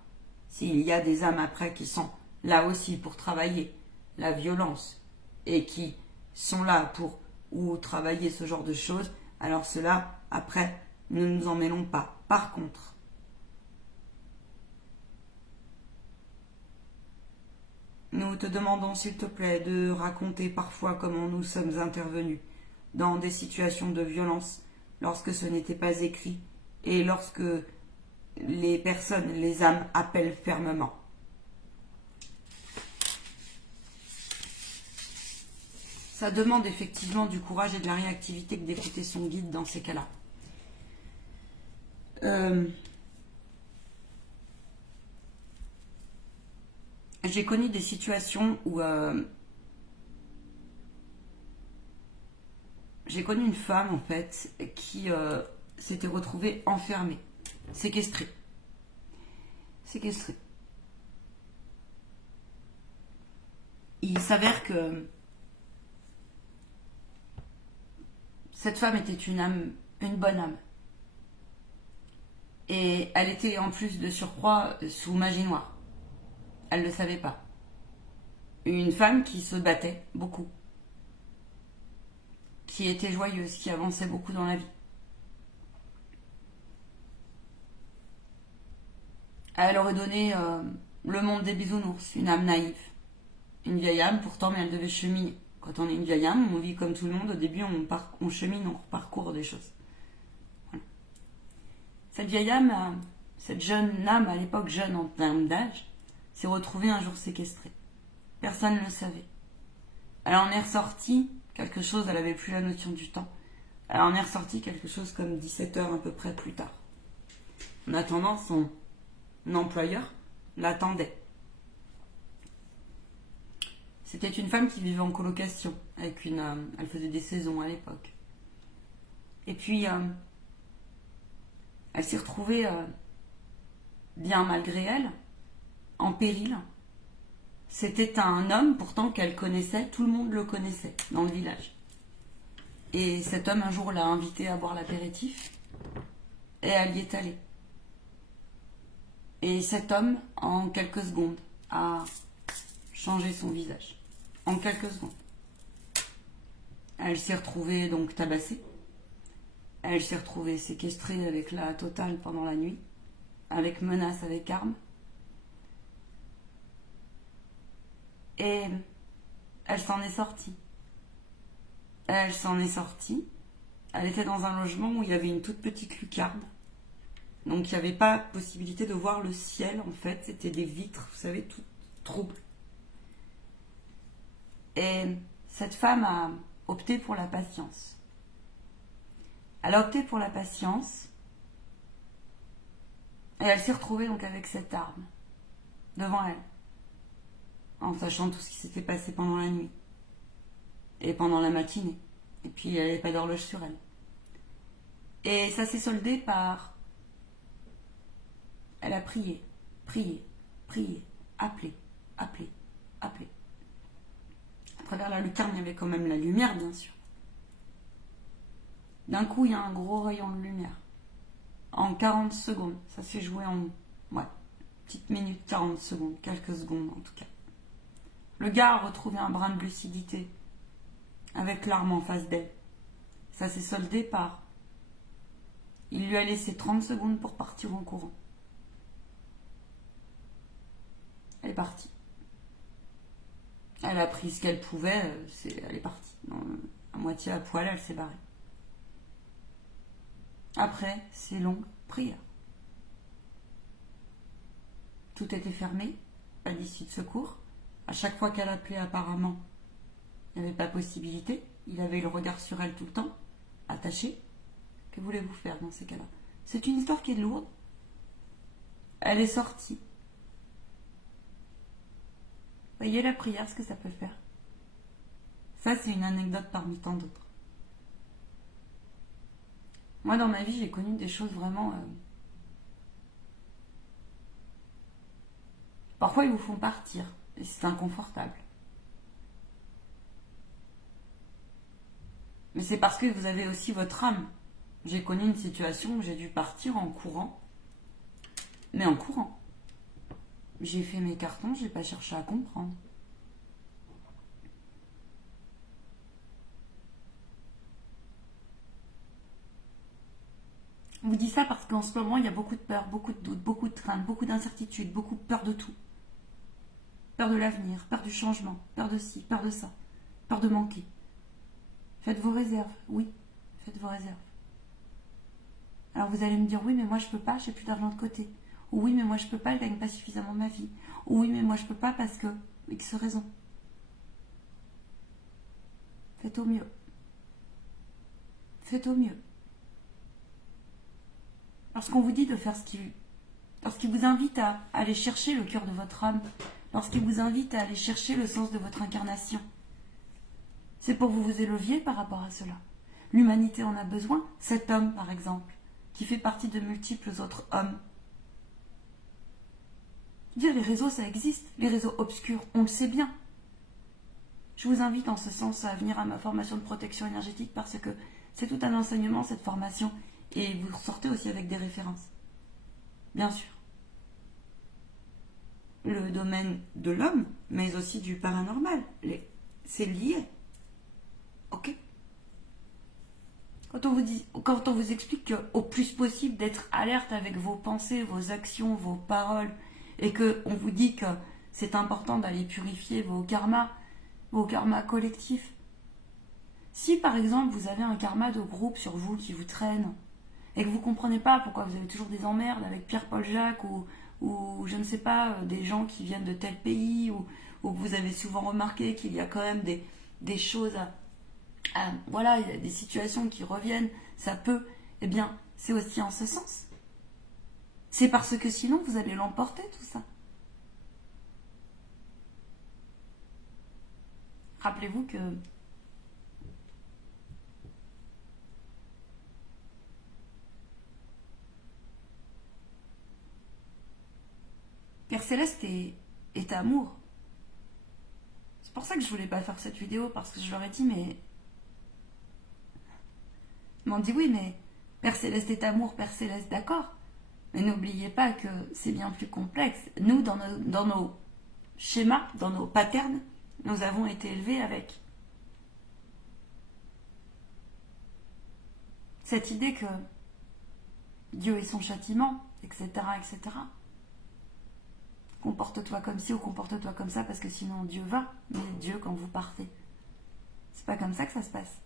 S'il y a des âmes après qui sont là aussi pour travailler la violence et qui sont là pour ou travailler ce genre de choses, alors cela, après, nous ne nous en mêlons pas. Par contre, nous te demandons, s'il te plaît, de raconter parfois comment nous sommes intervenus dans des situations de violence lorsque ce n'était pas écrit et lorsque les personnes, les âmes appellent fermement. Ça demande effectivement du courage et de la réactivité que d'écouter son guide dans ces cas-là. J'ai connu des situations où j'ai connu une femme en fait qui s'était retrouvée enfermée, séquestrée. Il s'avère que cette femme était une bonne âme. Et elle était en plus de surcroît sous magie noire. Elle ne le savait pas. Une femme qui se battait beaucoup. Qui était joyeuse, qui avançait beaucoup dans la vie. Elle aurait donné le monde des bisounours, une âme naïve. Une vieille âme pourtant, mais elle devait cheminer. Quand on est une vieille âme, on vit comme tout le monde. Au début, on chemine, on parcourt des choses. Voilà. Cette vieille âme, cette jeune âme, à l'époque jeune en termes d'âge, s'est retrouvée un jour séquestrée. Personne ne le savait. Elle en est ressortie quelque chose, elle n'avait plus la notion du temps. Elle en est ressortie quelque chose comme 17 heures à peu près plus tard. En attendant, son employeur l'attendait. C'était une femme qui vivait en colocation avec elle faisait des saisons à l'époque. Et puis, elle s'est retrouvée, bien malgré elle, en péril. C'était un homme pourtant qu'elle connaissait, tout le monde le connaissait dans le village. Et cet homme un jour l'a invitée à boire l'apéritif et elle y est allée. Et cet homme, en quelques secondes, a changé son visage. En quelques secondes. Elle s'est retrouvée donc tabassée. Elle s'est retrouvée séquestrée avec la totale pendant la nuit, avec menace, avec arme. Et elle s'en est sortie. Elle s'en est sortie. Elle était dans un logement où il y avait une toute petite lucarne. Donc il n'y avait pas possibilité de voir le ciel en fait. C'était des vitres, vous savez, tout trouble. Et cette femme a opté pour la patience. Elle a opté pour la patience. Et elle s'est retrouvée donc avec cette arme devant elle. En sachant tout ce qui s'était passé pendant la nuit. Et pendant la matinée. Et puis, il n'y avait pas d'horloge sur elle. Et ça s'est soldé par... Elle a prié, prié, prié, appelé, appelé, appelé. À travers la lucarne, il y avait quand même la lumière, bien sûr. D'un coup, il y a un gros rayon de lumière. En 40 secondes. Ça s'est joué en... Ouais, petite minute, 40 secondes. Quelques secondes, en tout cas. Le gars a retrouvé un brin de lucidité. Avec l'arme en face d'elle. Ça s'est soldé par... Il lui a laissé 30 secondes pour partir en courant. Elle est partie. Elle a pris ce qu'elle pouvait, elle est partie. À moitié à poil, elle s'est barrée. Après, ces longues prières. Tout était fermé, pas d'issue de secours. À chaque fois qu'elle appelait, apparemment, il n'y avait pas possibilité. Il avait le regard sur elle tout le temps, attaché. Que voulez-vous faire dans ces cas-là? C'est une histoire qui est lourde. Elle est sortie. Voyez la prière, ce que ça peut faire. Ça, c'est une anecdote parmi tant d'autres. Moi, dans ma vie, j'ai connu des choses vraiment... Parfois, ils vous font partir. Et c'est inconfortable. Mais c'est parce que vous avez aussi votre âme. J'ai connu une situation où j'ai dû partir en courant. Mais en courant. J'ai fait mes cartons, j'ai pas cherché à comprendre. On vous dit ça parce qu'en ce moment, il y a beaucoup de peur, beaucoup de doutes, beaucoup de craintes, beaucoup d'incertitudes, beaucoup de peur de tout. Peur de l'avenir, peur du changement, peur de ci, peur de ça, peur de manquer. Faites vos réserves, oui, faites vos réserves. Alors vous allez me dire, oui, mais moi je peux pas, j'ai plus d'argent de côté. Ou oui, mais moi je peux pas, je gagne pas suffisamment ma vie. Ou oui, mais moi je peux pas parce que X raison. Faites au mieux. Faites au mieux. Lorsqu'on vous dit de faire lorsqu'il vous invite à aller chercher le cœur de votre âme, lorsqu'il vous invite à aller chercher le sens de votre incarnation, c'est pour que vous vous éleviez par rapport à cela. L'humanité en a besoin. Cet homme, par exemple, qui fait partie de multiples autres hommes. Dire les réseaux, ça existe. Les réseaux obscurs, on le sait bien. Je vous invite en ce sens à venir à ma formation de protection énergétique parce que c'est tout un enseignement, cette formation. Et vous ressortez aussi avec des références. Bien sûr. Le domaine de l'homme, mais aussi du paranormal. C'est lié. Ok? Quand on vous explique qu'au plus possible d'être alerte avec vos pensées, vos actions, vos paroles, et qu'on vous dit que c'est important d'aller purifier vos karmas collectifs. Si par exemple vous avez un karma de groupe sur vous qui vous traîne, et que vous ne comprenez pas pourquoi vous avez toujours des emmerdes avec Pierre-Paul Jacques, ou je ne sais pas, des gens qui viennent de tel pays, ou que vous avez souvent remarqué qu'il y a quand même des choses voilà, il y a des situations qui reviennent, ça peut, eh bien, c'est aussi en ce sens. C'est parce que sinon, vous allez l'emporter, tout ça. Rappelez-vous que Père Céleste est amour. C'est pour ça que je voulais pas faire cette vidéo, parce que je leur ai dit, mais... Ils m'ont dit, oui, mais Père Céleste est amour, Père Céleste, d'accord. Mais n'oubliez pas que c'est bien plus complexe. Nous, dans nos schémas, dans nos patterns, nous avons été élevés avec cette idée que Dieu est son châtiment, etc., etc. Comporte-toi comme ci ou comporte-toi comme ça parce que sinon Dieu va, mais Dieu quand vous partez. C'est pas comme ça que ça se passe.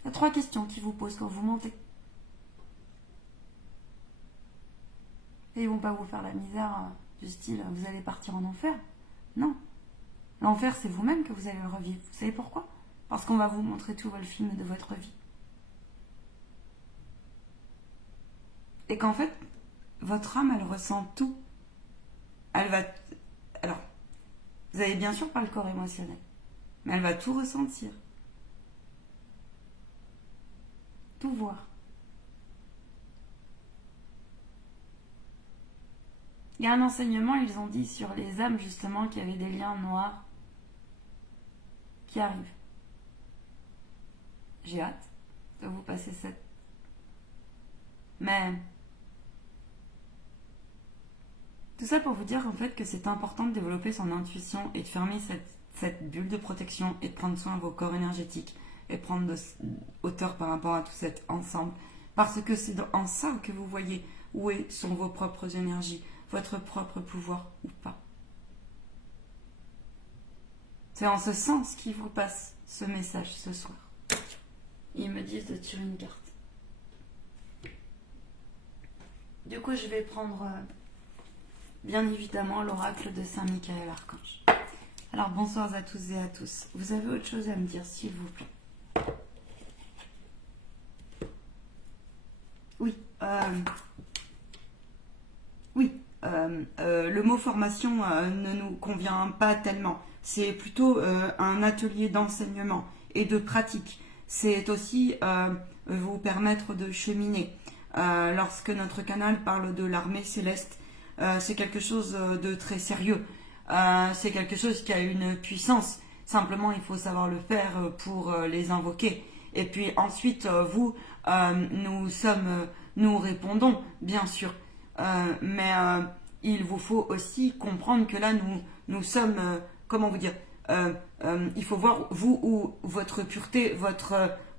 Il y a 3 questions qui vous posent quand vous montez. Et ils vont pas vous faire la misère du style vous allez partir en enfer. Non. L'enfer, c'est vous-même que vous allez le revivre. Vous savez pourquoi? Parce qu'on va vous montrer tout le film de votre vie. Et qu'en fait, votre âme, elle ressent tout. Elle va... Alors, vous avez bien sûr pas le corps émotionnel, mais elle va tout ressentir. Tout voir. Il y a un enseignement, ils ont dit sur les âmes justement qu'il y avait des liens noirs qui arrivent. J'ai hâte de vous passer cette... Mais... Tout ça pour vous dire en fait que c'est important de développer son intuition et de fermer cette bulle de protection et de prendre soin de vos corps énergétiques et prendre de hauteur par rapport à tout cet ensemble. Parce que c'est en ça que vous voyez où sont vos propres énergies, votre propre pouvoir ou pas. C'est en ce sens qu'ils vous passent ce message ce soir. Ils me disent de tirer une carte. Du coup, je vais prendre... bien évidemment, l'oracle de Saint Michael Archange. Alors, bonsoir à tous et à tous. Vous avez autre chose à me dire, s'il vous plaît? Oui. Le mot formation ne nous convient pas tellement. C'est plutôt un atelier d'enseignement et de pratique. C'est aussi vous permettre de cheminer. Lorsque notre canal parle de l'armée céleste, c'est quelque chose de très sérieux. C'est quelque chose qui a une puissance. Simplement, il faut savoir le faire pour les invoquer. Et puis ensuite, nous répondons, bien sûr. Mais il vous faut aussi comprendre que là, nous sommes, comment vous dire, il faut voir vous où votre pureté,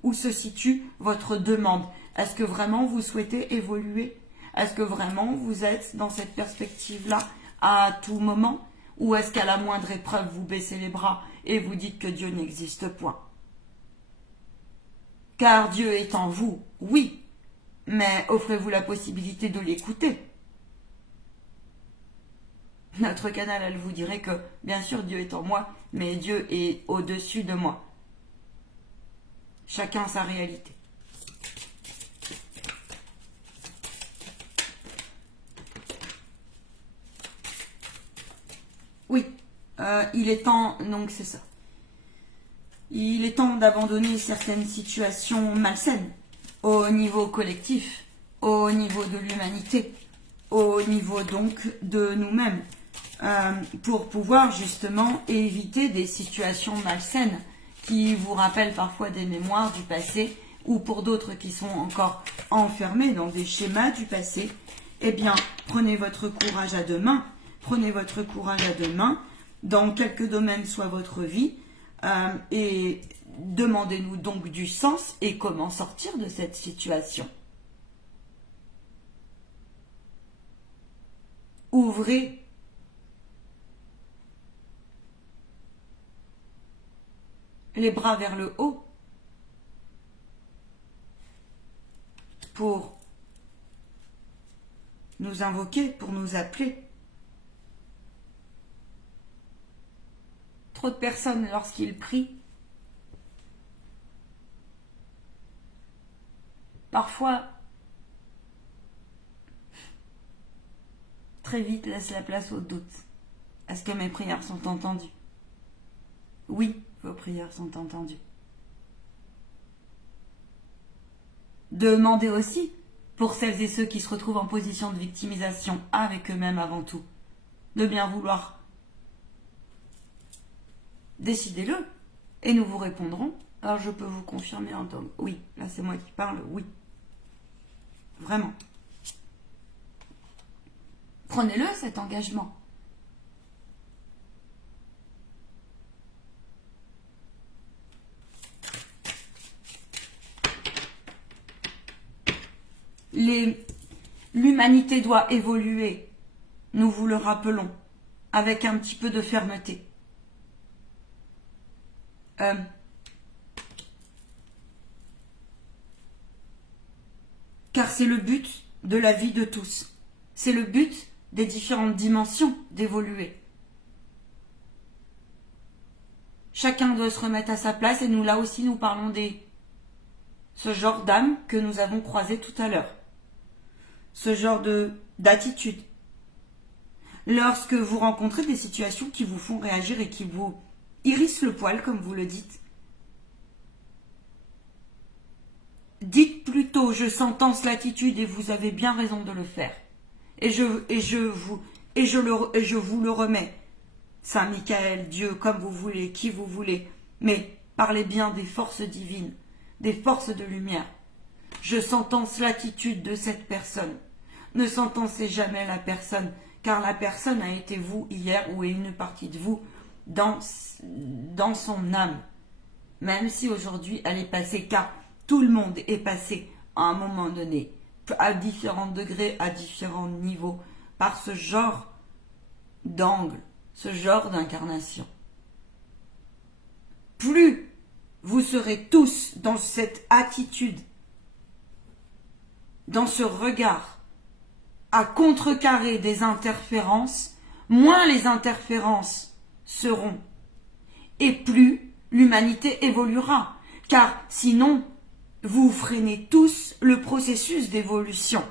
où se situe votre demande. Est-ce que vraiment vous souhaitez évoluer? Est-ce que vraiment vous êtes dans cette perspective-là à tout moment? Ou est-ce qu'à la moindre épreuve, vous baissez les bras et vous dites que Dieu n'existe point? Car Dieu est en vous, oui, mais offrez-vous la possibilité de l'écouter. Notre canal, elle vous dirait que, bien sûr, Dieu est en moi, mais Dieu est au-dessus de moi. Chacun sa réalité. Oui, il est temps, donc c'est ça. Il est temps d'abandonner certaines situations malsaines au niveau collectif, au niveau de l'humanité, au niveau donc de nous-mêmes, pour pouvoir justement éviter des situations malsaines qui vous rappellent parfois des mémoires du passé ou pour d'autres qui sont encore enfermés dans des schémas du passé. Eh bien, prenez votre courage à deux mains. Prenez votre courage à deux mains, dans quelque domaine soit votre vie, et demandez-nous donc du sens et comment sortir de cette situation. Ouvrez les bras vers le haut pour nous invoquer, pour nous appeler. Trop de personnes, lorsqu'ils prient, parfois, très vite laissent la place au doute. Est-ce que mes prières sont entendues? Oui, vos prières sont entendues. Demandez aussi, pour celles et ceux qui se retrouvent en position de victimisation avec eux-mêmes avant tout, de bien vouloir. Décidez-le et nous vous répondrons. Alors je peux vous confirmer en tant que oui, là c'est moi qui parle, oui. Vraiment. Prenez-le, cet engagement. L'humanité doit évoluer, nous vous le rappelons, avec un petit peu de fermeté. Car c'est le but de la vie de tous. C'est le but des différentes dimensions d'évoluer. Chacun doit se remettre à sa place et nous, là aussi, nous parlons ce genre d'âme que nous avons croisé tout à l'heure. Ce genre d'attitude. Lorsque vous rencontrez des situations qui vous font réagir et qui vous hérissent le poil, comme vous le dites, dites plutôt « je sentence l'attitude et vous avez bien raison de le faire ». Et je vous le remets. Saint Michael, Dieu, comme vous voulez, qui vous voulez, mais parlez bien des forces divines, des forces de lumière. Je sentence l'attitude de cette personne. Ne sentencez jamais la personne, car la personne a été vous hier ou est une partie de vous dans son âme. Même si aujourd'hui elle est passée, car tout le monde est passé à un moment donné, à différents degrés, à différents niveaux, par ce genre d'angle, ce genre d'incarnation. Plus vous serez tous dans cette attitude, dans ce regard, à contrecarrer des interférences, moins les interférences seront, et plus l'humanité évoluera, car sinon, vous freinez tous le processus d'évolution.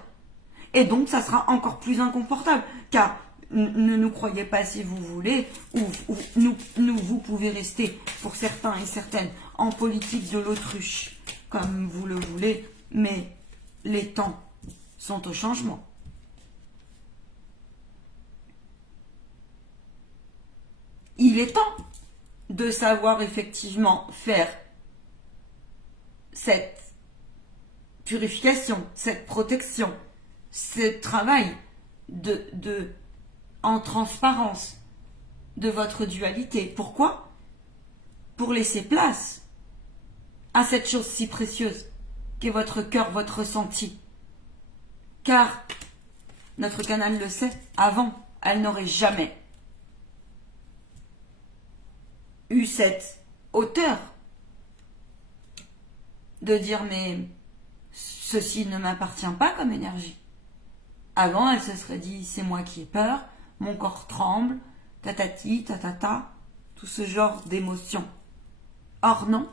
Et donc, ça sera encore plus inconfortable, car ne nous croyez pas si vous voulez, vous pouvez rester, pour certains et certaines, en politique de l'autruche, comme vous le voulez, mais les temps sont au changement. Il est temps de savoir effectivement faire cette purification, cette protection, ce travail en transparence de votre dualité. Pourquoi ? Pour laisser place à cette chose si précieuse qu'est votre cœur, votre ressenti. Car, notre canal le sait, avant, elle n'aurait jamais eu cette hauteur de dire mais ceci ne m'appartient pas comme énergie. Avant, elle se serait dit c'est moi qui ai peur, mon corps tremble, tatati, tatata, tout ce genre d'émotions. Or non,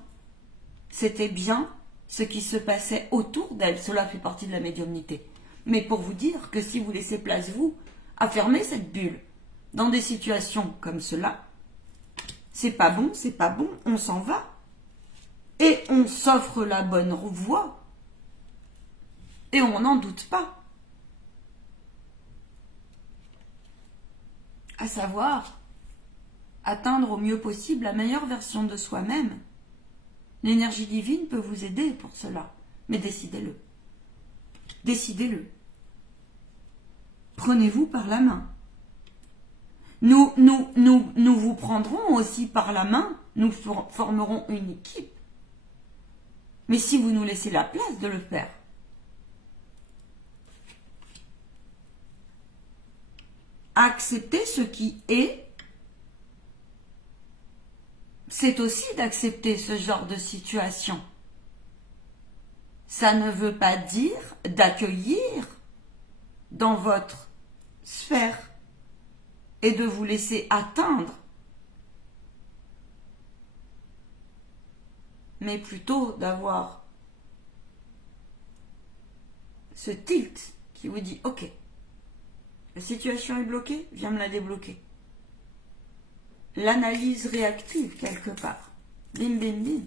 c'était bien ce qui se passait autour d'elle, cela fait partie de la médiumnité. Mais pour vous dire que si vous laissez place, vous, à fermer cette bulle, dans des situations comme cela, c'est pas bon, on s'en va. Et on s'offre la bonne voie. Et on n'en doute pas. À savoir, atteindre au mieux possible la meilleure version de soi-même. L'énergie divine peut vous aider pour cela. Mais décidez-le. Décidez-le. Prenez-vous par la main. Nous vous prendrons aussi par la main. Nous formerons une équipe. Mais si vous nous laissez la place de le faire, accepter ce qui est, c'est aussi d'accepter ce genre de situation. Ça ne veut pas dire d'accueillir dans votre sphère et de vous laisser atteindre, mais plutôt d'avoir ce tilt qui vous dit « Ok, la situation est bloquée, viens me la débloquer. » L'analyse réactive quelque part. Bim, bim, bim.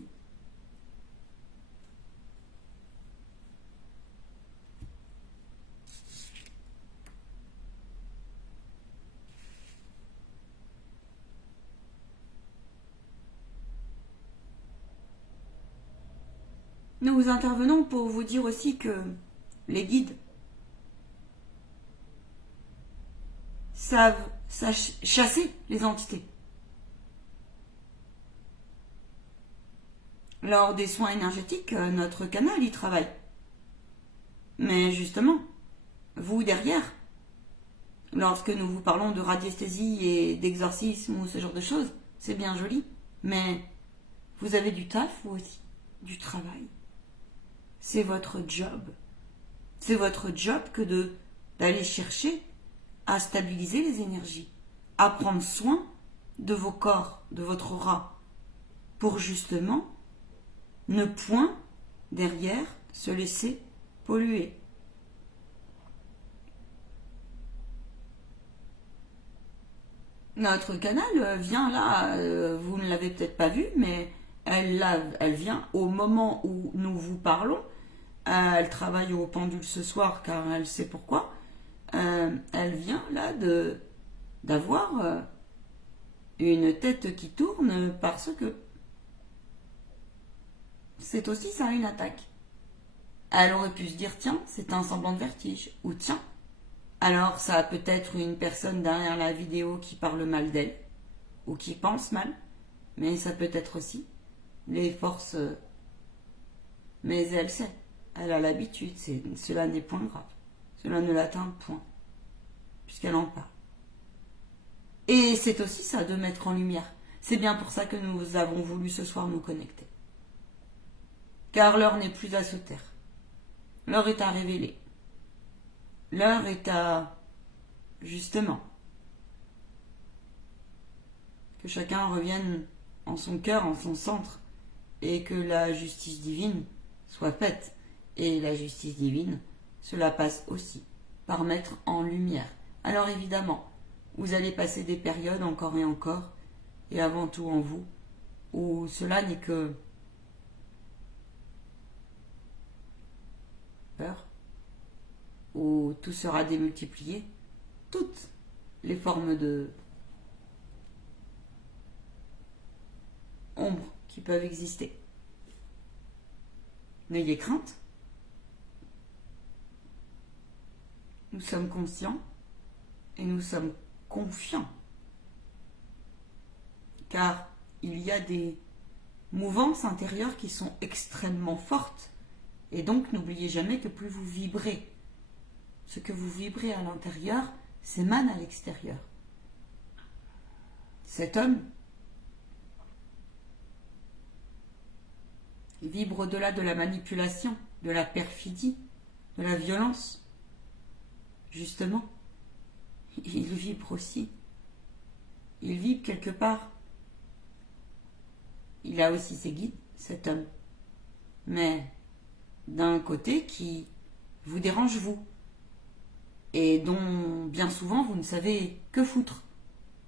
Nous intervenons pour vous dire aussi que les guides savent chasser les entités. Lors des soins énergétiques, notre canal y travaille. Mais justement, vous derrière, lorsque nous vous parlons de radiesthésie et d'exorcisme ou ce genre de choses, c'est bien joli, mais vous avez du taf, vous aussi, du travail. C'est votre job. C'est votre job que d'aller chercher à stabiliser les énergies, à prendre soin de vos corps, de votre aura, pour justement ne point derrière se laisser polluer. Notre canal vient là, vous ne l'avez peut-être pas vu, mais elle vient au moment où nous vous parlons. Elle travaille au pendule ce soir car elle sait pourquoi. Elle vient là d'avoir une tête qui tourne parce que c'est aussi ça une attaque. Elle aurait pu se dire tiens, c'est un semblant de vertige, ou tiens, alors ça a peut-être une personne derrière la vidéo qui parle mal d'elle, ou qui pense mal, mais ça peut être aussi les forces. Mais elle sait, elle a l'habitude, cela n'est point grave, cela ne l'atteint point, puisqu'elle en parle. Et c'est aussi ça de mettre en lumière. C'est bien pour ça que nous avons voulu ce soir nous connecter. Car l'heure n'est plus à se taire. L'heure est à révéler. L'heure est à, justement, que chacun revienne en son cœur, en son centre, et que la justice divine soit faite. Et la justice divine, cela passe aussi par mettre en lumière. Alors évidemment, vous allez passer des périodes encore et encore, et avant tout en vous, où cela n'est que peur, où tout sera démultiplié, toutes les formes de ombre qui peuvent exister. N'ayez crainte. Nous sommes conscients et nous sommes confiants. Car il y a des mouvances intérieures qui sont extrêmement fortes. Et donc n'oubliez jamais que plus vous vibrez, ce que vous vibrez à l'intérieur s'émane à l'extérieur. Cet homme, il vibre au-delà de la manipulation, de la perfidie, de la violence. Justement, il vibre aussi. Il vibre quelque part. Il a aussi ses guides, cet homme. Mais d'un côté qui vous dérange vous. Et dont bien souvent vous ne savez que foutre.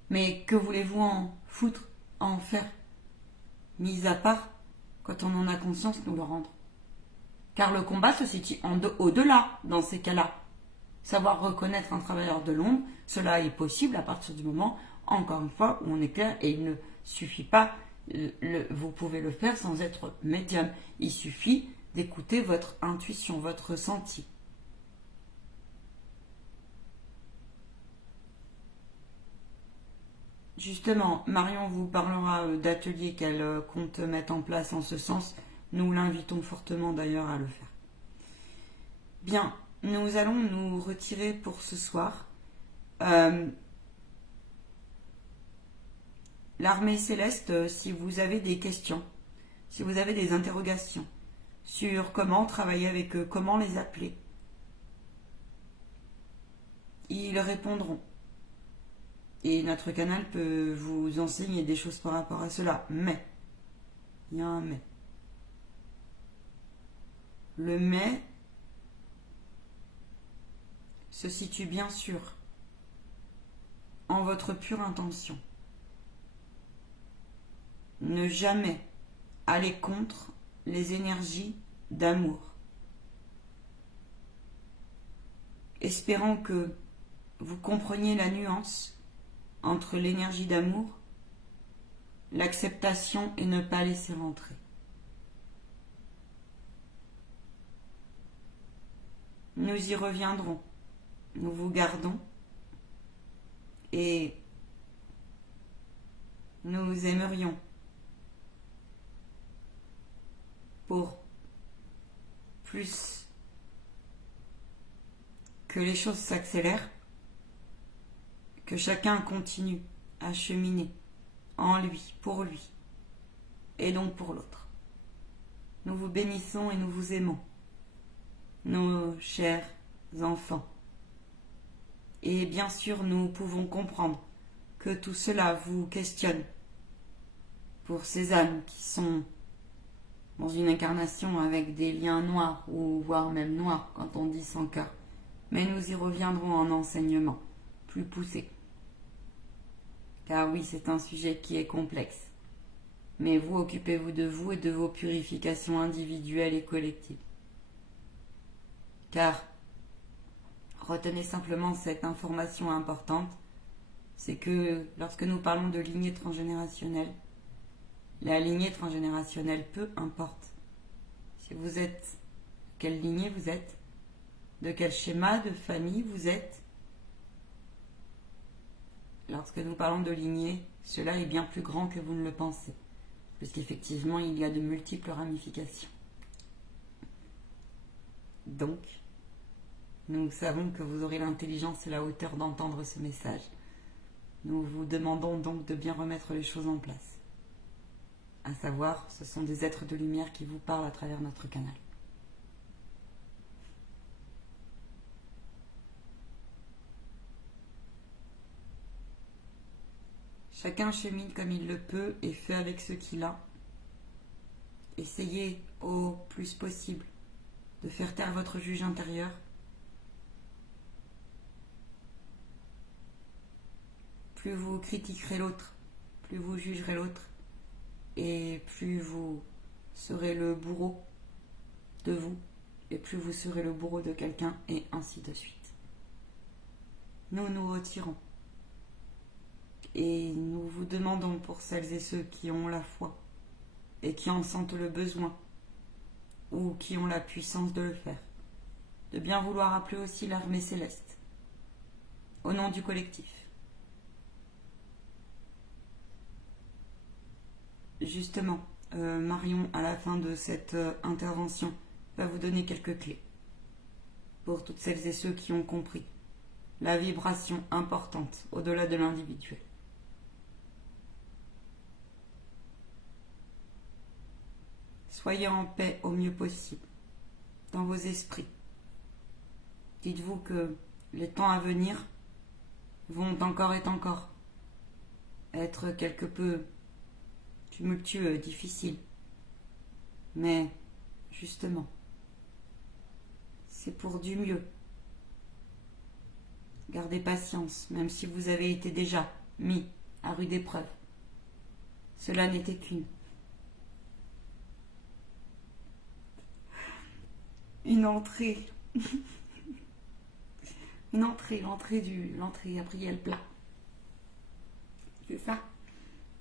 Mais que voulez-vous en foutre, en faire? Mis à part, quand on en a conscience, nous le rendre. Car le combat se situe au-delà dans ces cas-là. Savoir reconnaître un travailleur de l'ombre, cela est possible à partir du moment, encore une fois, où on est clair et il ne suffit pas, vous pouvez le faire sans être médium. Il suffit d'écouter votre intuition, votre ressenti. Justement, Marion vous parlera d'ateliers qu'elle compte mettre en place en ce sens. Nous l'invitons fortement d'ailleurs à le faire. Bien, nous allons nous retirer pour ce soir. L'armée céleste, si vous avez des questions, si vous avez des interrogations sur comment travailler avec eux, comment les appeler, ils répondront. Et notre canal peut vous enseigner des choses par rapport à cela. Mais, il y a un mais. Le mais se situe bien sûr en votre pure intention. Ne jamais aller contre les énergies d'amour. Espérons que vous compreniez la nuance entre l'énergie d'amour, l'acceptation et ne pas laisser rentrer. Nous y reviendrons. Nous vous gardons Et nous aimerions, pour plus que les choses s'accélèrent, que chacun continue à cheminer en lui, pour lui, et donc pour l'autre. Nous vous bénissons et nous vous aimons, nos chers enfants. Et bien sûr, nous pouvons comprendre que tout cela vous questionne pour ces âmes qui sont dans une incarnation avec des liens noirs, ou voire même noirs quand on dit sans cœur. Mais nous y reviendrons en enseignement plus poussé. Car oui, c'est un sujet qui est complexe. Mais vous, occupez-vous de vous et de vos purifications individuelles et collectives. Car, retenez simplement cette information importante, c'est que lorsque nous parlons de lignée transgénérationnelle, la lignée transgénérationnelle, peu importe si vous êtes, quelle lignée vous êtes, de quel schéma de famille vous êtes, lorsque nous parlons de lignée, cela est bien plus grand que vous ne le pensez, puisqu'effectivement il y a de multiples ramifications. Donc, nous savons que vous aurez l'intelligence et la hauteur d'entendre ce message. Nous vous demandons donc de bien remettre les choses en place. À savoir, ce sont des êtres de lumière qui vous parlent à travers notre canal. Chacun chemine comme il le peut et fait avec ce qu'il a. Essayez au plus possible de faire taire votre juge intérieur. Plus vous critiquerez l'autre, plus vous jugerez l'autre, et plus vous serez le bourreau de vous, et plus vous serez le bourreau de quelqu'un, et ainsi de suite. Nous nous retirons. Et nous vous demandons pour celles et ceux qui ont la foi, et qui en sentent le besoin, ou qui ont la puissance de le faire, de bien vouloir appeler aussi l'armée céleste, au nom du collectif. Justement, Marion, à la fin de cette intervention, va vous donner quelques clés pour toutes celles et ceux qui ont compris la vibration importante au-delà de l'individuel. Soyez en paix au mieux possible dans vos esprits. Dites-vous que les temps à venir vont encore et encore être quelque peu tumultueux, difficiles. Mais, justement, c'est pour du mieux. Gardez patience, même si vous avez été déjà mis à rude épreuve. Cela n'était qu'une entrée. L'entrée, après il y a le plat. C'est ça.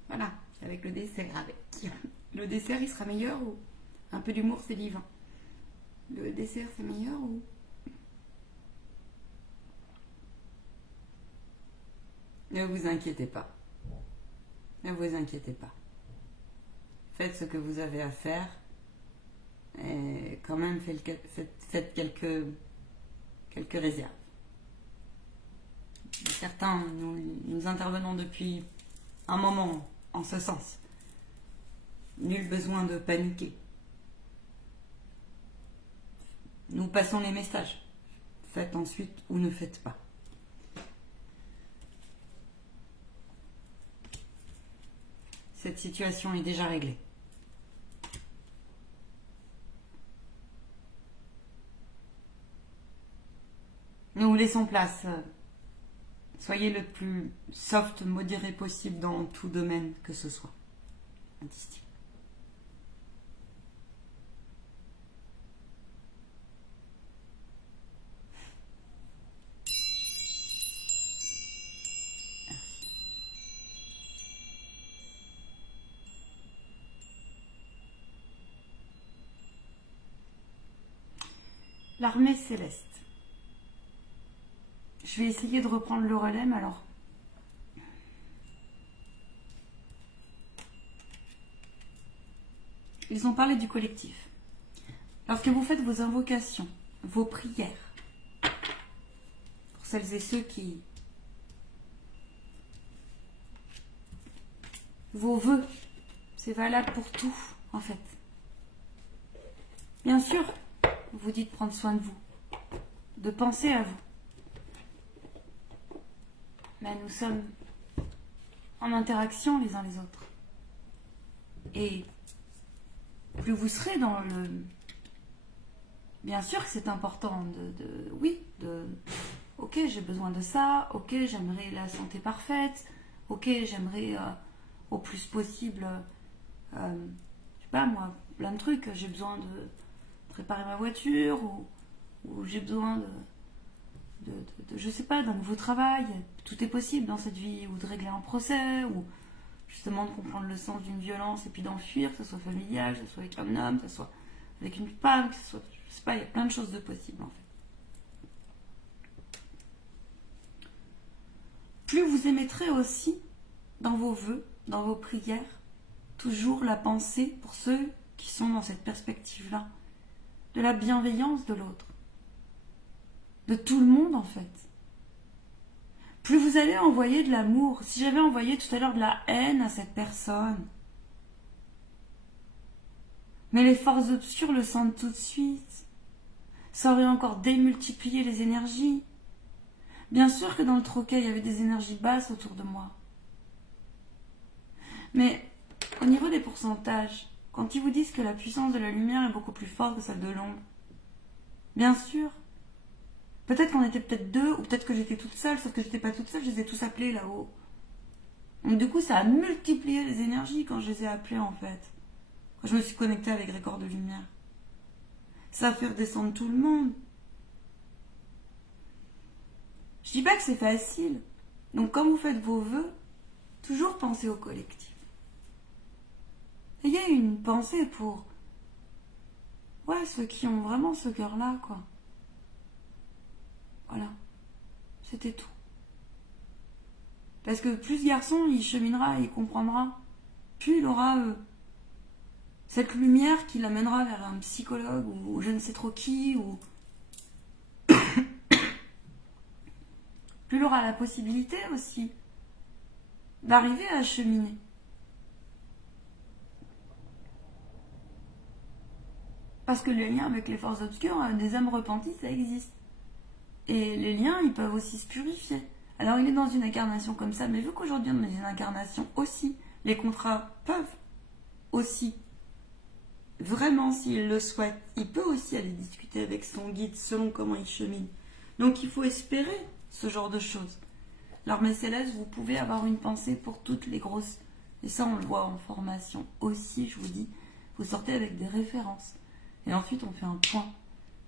Voilà, avec le dessert, avec. Le dessert, il sera meilleur ou un peu d'humour, c'est divin. Le dessert, c'est meilleur ou... Ne vous inquiétez pas. Ne vous inquiétez pas. Faites ce que vous avez à faire. Et quand même, faites quelques réserves. Certains, nous intervenons depuis un moment en ce sens. Nul besoin de paniquer. Nous passons les messages. Faites ensuite ou ne faites pas. Cette situation est déjà réglée. Nous vous laissons place. Soyez le plus soft, modéré possible dans tout domaine que ce soit. Distinct. L'armée céleste. Je vais essayer de reprendre le relais, mais alors, ils ont parlé du collectif. Lorsque vous faites vos invocations, vos prières, pour celles et ceux qui... Vos vœux, c'est valable pour tout, en fait. Bien sûr, vous dites prendre soin de vous, de penser à vous. Mais nous sommes en interaction les uns les autres. Et plus vous serez dans le... Bien sûr que c'est important ok, j'ai besoin de ça, ok, j'aimerais la santé parfaite, ok, j'aimerais au plus possible, je sais pas moi, plein de trucs, j'ai besoin de réparer ma voiture, ou j'ai besoin je sais pas, d'un nouveau travail, tout est possible dans cette vie, ou de régler un procès, ou justement de comprendre le sens d'une violence et puis d'en fuir, que ce soit familial, que ce soit avec un homme, que ce soit avec une femme, que ce soit, je sais pas, il y a plein de choses de possibles en fait. Plus vous émettrez aussi dans vos vœux, dans vos prières, toujours la pensée pour ceux qui sont dans cette perspective-là, de la bienveillance de l'autre, de tout le monde en fait. Plus vous allez envoyer de l'amour. Si j'avais envoyé tout à l'heure de la haine à cette personne, mais les forces obscures le sentent tout de suite, ça aurait encore démultiplié les énergies. Bien sûr que dans le troquet, il y avait des énergies basses autour de moi. Mais au niveau des pourcentages, quand ils vous disent que la puissance de la lumière est beaucoup plus forte que celle de l'ombre, bien sûr, peut-être qu'on était peut-être deux, ou peut-être que j'étais toute seule, sauf que j'étais pas toute seule, je les ai tous appelés là-haut. Donc du coup, ça a multiplié les énergies quand je les ai appelés en fait. Quand je me suis connectée avec Record de Lumière. Ça a fait redescendre tout le monde. Je dis pas que c'est facile. Donc quand vous faites vos vœux, toujours pensez au collectif. Ayez une pensée pour ceux qui ont vraiment ce cœur-là, quoi. Voilà. C'était tout. Parce que plus ce garçon, il cheminera, il comprendra, plus il aura cette lumière qui l'amènera vers un psychologue ou je ne sais trop qui, ou plus il aura la possibilité aussi d'arriver à cheminer. Parce que les liens avec les forces obscures, des âmes repenties, ça existe. Et les liens, ils peuvent aussi se purifier. Alors il est dans une incarnation comme ça, mais vu qu'aujourd'hui on est dans une incarnation aussi, les contrats peuvent aussi, vraiment s'il le souhaite, il peut aussi aller discuter avec son guide selon comment il chemine. Donc il faut espérer ce genre de choses. Alors mes célestes, vous pouvez avoir une pensée pour toutes les grosses, et ça on le voit en formation aussi, je vous dis, vous sortez avec des références. Et ensuite on fait un point.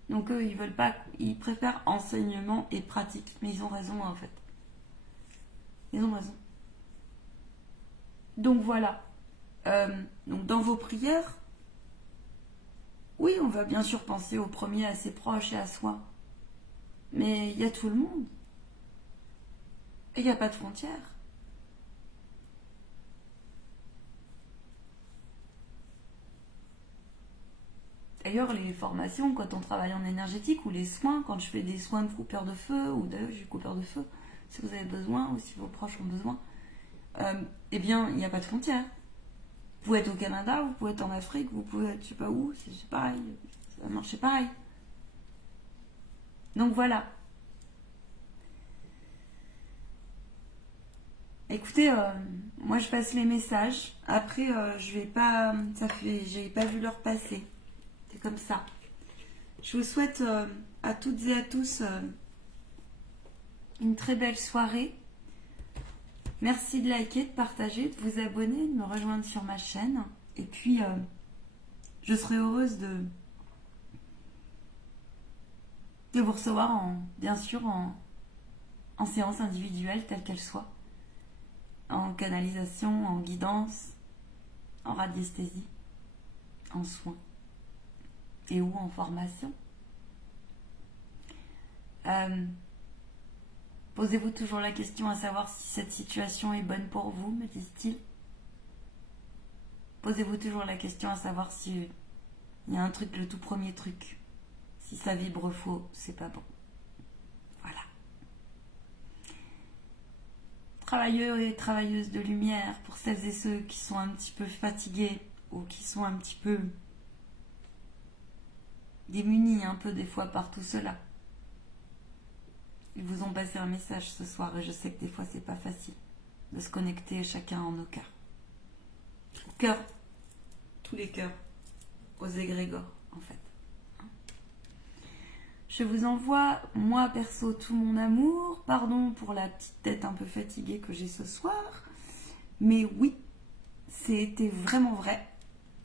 Donc eux, ils veulent pas, ils préfèrent enseignement et pratique. Mais ils ont raison en fait. Ils ont raison. Donc voilà. Donc dans vos prières, oui, on va bien sûr penser au premier, à ses proches et à soi. Mais il y a tout le monde. Et il n'y a pas de frontières. D'ailleurs, les formations, quand on travaille en énergétique, ou les soins, quand je fais des soins de coupeur de feu, ou d'ailleurs je suis coupeur de feu, si vous avez besoin, ou si vos proches ont besoin, eh bien, il n'y a pas de frontières. Vous pouvez être au Canada, vous pouvez être en Afrique, vous pouvez être je sais pas où, c'est pareil, ça va marcher pareil. Donc voilà. Écoutez, moi je passe les messages. Après, je vais pas, j'ai pas vu l'heure passer. C'est comme ça. Je vous souhaite à toutes et à tous une très belle soirée. Merci de liker, de partager, de vous abonner, de me rejoindre sur ma chaîne. Et puis, je serai heureuse de vous recevoir, bien sûr, en séance individuelle, telle qu'elle soit. En canalisation, en guidance, en radiesthésie, en soins. Et ou en formation. Posez-vous toujours la question à savoir si cette situation est bonne pour vous, me disent-ils. Posez-vous toujours la question à savoir si il y a un truc, le tout premier truc. Si ça vibre faux, c'est pas bon. Voilà. Travailleurs et travailleuses de lumière, pour celles et ceux qui sont un petit peu fatigués ou qui sont un petit peu démunis un peu des fois par tout cela. Ils vous ont passé un message ce soir et je sais que des fois c'est pas facile de se connecter chacun en nos cœurs. Cœur, tous les cœurs, aux égrégores en fait. Je vous envoie, moi perso, tout mon amour. Pardon pour la petite tête un peu fatiguée que j'ai ce soir. Mais oui, c'était vraiment vrai.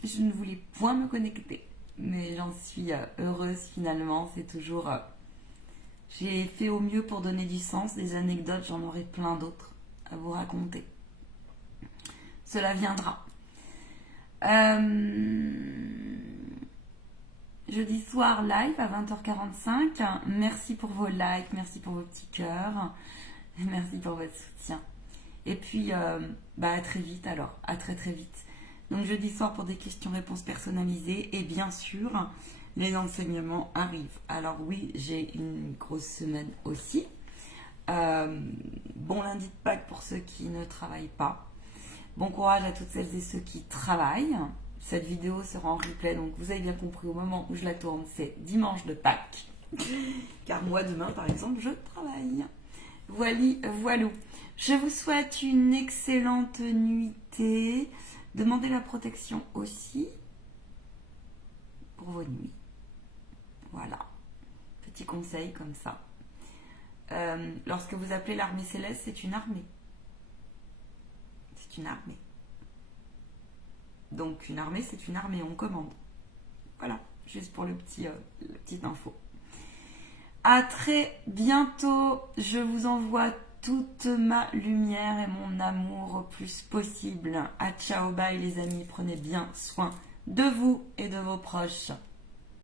Je ne voulais point me connecter. Mais j'en suis heureuse finalement. C'est toujours... j'ai fait au mieux pour donner du sens. Des anecdotes, j'en aurai plein d'autres à vous raconter. Cela viendra. Jeudi soir live à 20h45. Merci pour vos likes, merci pour vos petits cœurs, merci pour votre soutien. Et puis, à très vite alors, à très très vite. Donc jeudi soir pour des questions-réponses personnalisées et bien sûr, les enseignements arrivent. Alors oui, j'ai une grosse semaine aussi. Bon lundi de Pâques pour ceux qui ne travaillent pas. Bon courage à toutes celles et ceux qui travaillent. Cette vidéo sera en replay, donc vous avez bien compris au moment où je la tourne, c'est dimanche de Pâques. Car moi, demain, par exemple, je travaille. Voilou. Je vous souhaite une excellente nuitée. Demandez la protection aussi pour vos nuits. Voilà. Petit conseil comme ça. Lorsque vous appelez l'armée céleste, c'est une armée. C'est une armée. Donc une armée, c'est une armée, on commande. Voilà, juste pour la petite info. À très bientôt. Je vous envoie toute ma lumière et mon amour au plus possible. À ciao, bye les amis. Prenez bien soin de vous et de vos proches.